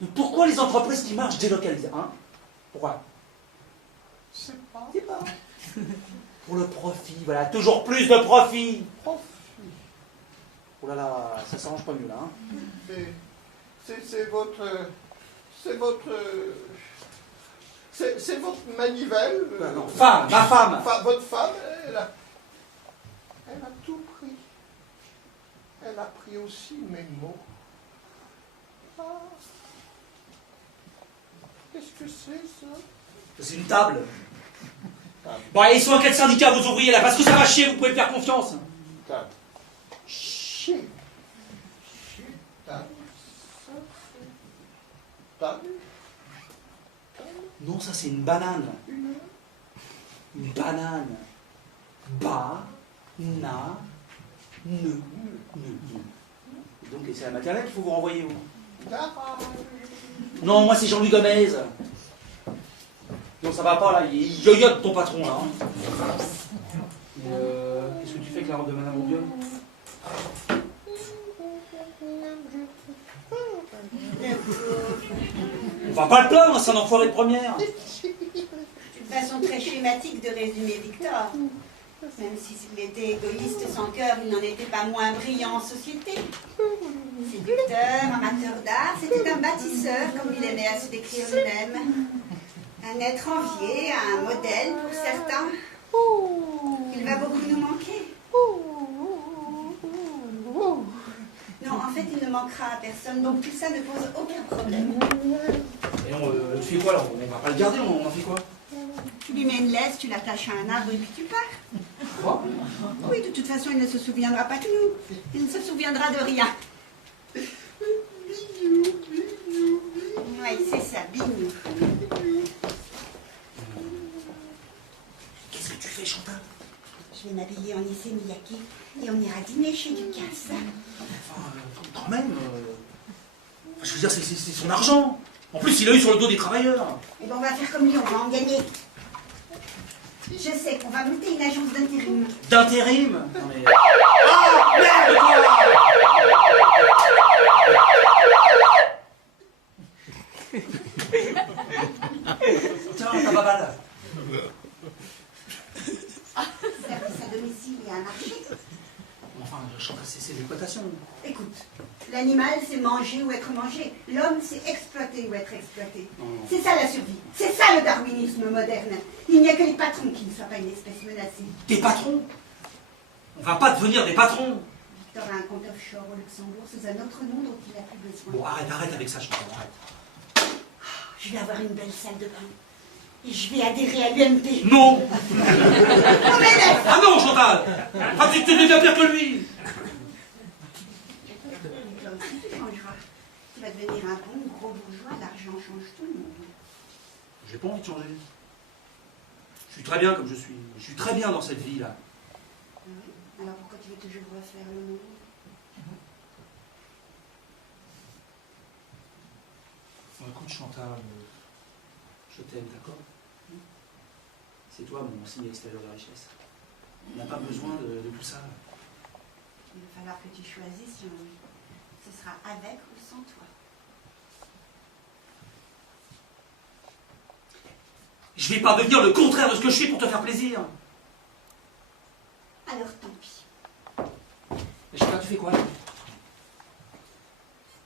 Mais pourquoi les entreprises qui marchent délocalisent, hein? Pourquoi? C'est pas... Pour le profit, voilà, toujours plus de profit. Oh là là, ça s'arrange pas mieux là, hein? C'est votre manivelle. Non, femme, ma femme. Votre femme, elle a tout pris. Elle a pris aussi mes mots. Ah. Qu'est-ce que c'est, ça? C'est une table. Bon, ils sont en quel syndicat, vos ouvriers, là? Parce que ça va chier, vous pouvez me faire confiance. Table. Chier. Table. Ça, c'est... Table. Non, ça c'est une banane. Une banane. Ne. Donc, c'est la maternelle qu'il faut vous renvoyer, vous. Non, moi c'est Jean-Louis Gomez. Non, ça va pas là, il yoyote ton patron là. Hein. Qu'est-ce que tu fais avec la robe de Madame Roubion? On va pas le plaindre, c'est un enfoiré de première. Une façon très schématique de résumer Victor. Même s'il était égoïste sans cœur, il n'en était pas moins brillant en société. Séducteur, amateur d'art, c'était un bâtisseur, comme il aimait à se décrire lui-même. Un être envié, un modèle pour certains. Il va beaucoup nous manquer. Non, en fait, il ne manquera à personne, donc tout ça ne pose aucun problème. Et on fait quoi là? On va pas le garder, on en fait quoi? Tu lui mets une laisse, tu l'attaches à un arbre et puis tu pars. Quoi? Oui, de toute façon, il ne se souviendra pas de nous. Il ne se souviendra de rien. Oui, c'est ça, bignou. Qu'est-ce que tu fais, Chantal? Je vais m'habiller en Issey Miyake et on ira dîner chez Ducasse. Enfin, quand même. Je veux dire, c'est son argent. En plus, il a eu sur le dos des travailleurs. Et ben, on va faire comme lui, on va en gagner. Je sais qu'on va monter une agence d'intérim. D'intérim? Non mais... Ah, merde, toi! Tiens, ta baballe. Service à domicile et à marché. Enfin, Chantal, c'est l'exploitation. Écoute, l'animal, c'est manger ou être mangé. L'homme, c'est exploiter ou être exploité. C'est ça la survie. C'est ça le darwinisme moderne. Il n'y a que les patrons qui ne soient pas une espèce menacée. Des patrons? On va pas devenir des patrons. Victor a un compte offshore au Luxembourg sous un autre nom dont il n'a plus besoin. Bon, arrête avec ça, Chantal, arrête. Je vais avoir une belle salle de bain. Et je vais adhérer à l'UMP. Non! Non mais laisse. Ah non, Chantal! Ah, tu es bien pire que lui! Toi aussi, tu changeras. Tu vas devenir un bon gros bourgeois. L'argent change tout le monde. J'ai pas envie de changer. Je suis très bien comme je suis. Je suis très bien dans cette vie-là. Ah oui. Alors pourquoi tu veux toujours refaire le monde? Écoute, Chantal, je t'aime, d'accord? C'est toi mon signe extérieur de richesse. On n'a pas besoin de tout ça. Il va falloir que tu choisisses, Jean-Louis. Ce sera avec ou sans toi. Je vais pas devenir le contraire de ce que je suis pour te faire plaisir. Alors tant pis. Mais Chantal, tu fais quoi là?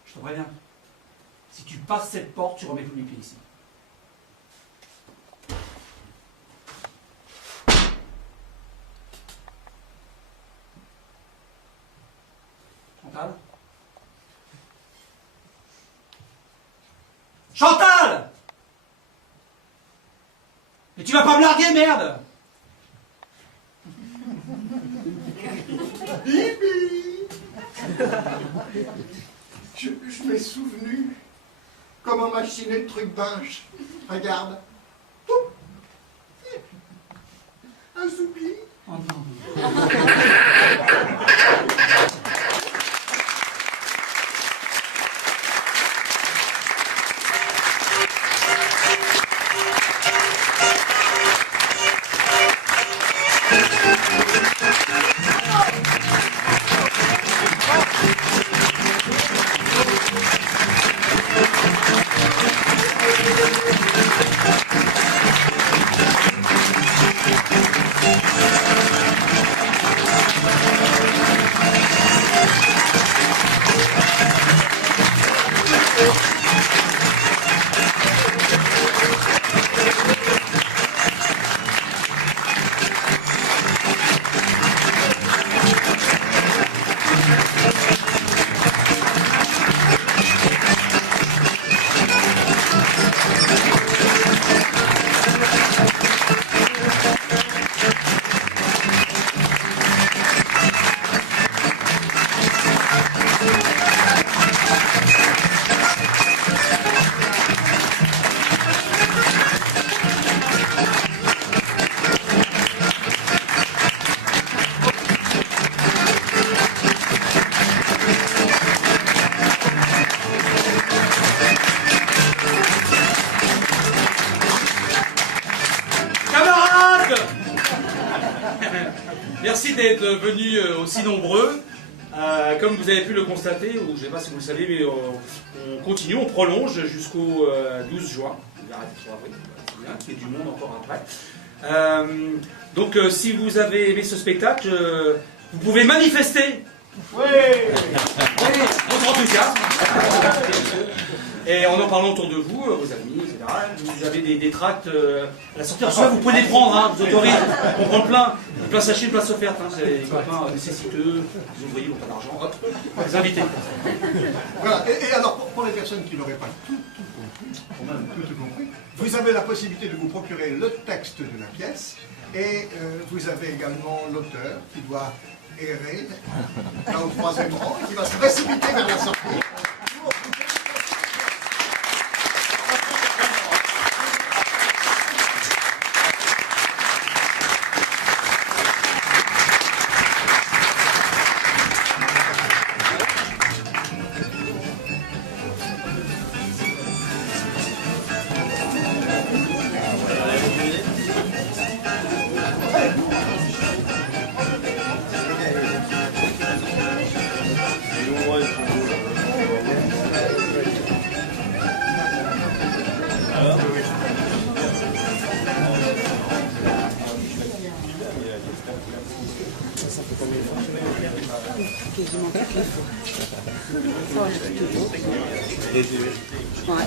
Je te préviens. Si tu passes cette porte, tu remets plus les pieds ici. Chantal? Chantal! Mais tu vas pas me larguer, merde! Bibi. Je m'ai souvenu comment machiner le truc binge. Regarde. Poup, assoupi. Oh non. Merci d'être venus aussi nombreux. Comme vous avez pu le constater, ou je ne sais pas si vous le savez, mais on continue, on prolonge jusqu'au 12 juin. On verra le 3 avril, il y a du monde encore après. Donc si vous avez aimé ce spectacle, vous pouvez manifester votre enthousiasme. Et en parlant autour de vous, vos amis, etc. Vous avez des tracts à la sortie. Alors, ça, vous pouvez les prendre, hein, vous autorisez. On prend plein. Une place achetée, une place offerte. Hein. C'est les copains nécessiteux, les ouvriers n'ont pas d'argent. Hop, les invités. Voilà. Et alors, pour les personnes qui n'auraient pas tout compris, vous avez la possibilité de vous procurer le texte de la pièce et vous avez également l'auteur qui doit errer là au 3e rang et qui va se précipiter vers la sortie. Ouais.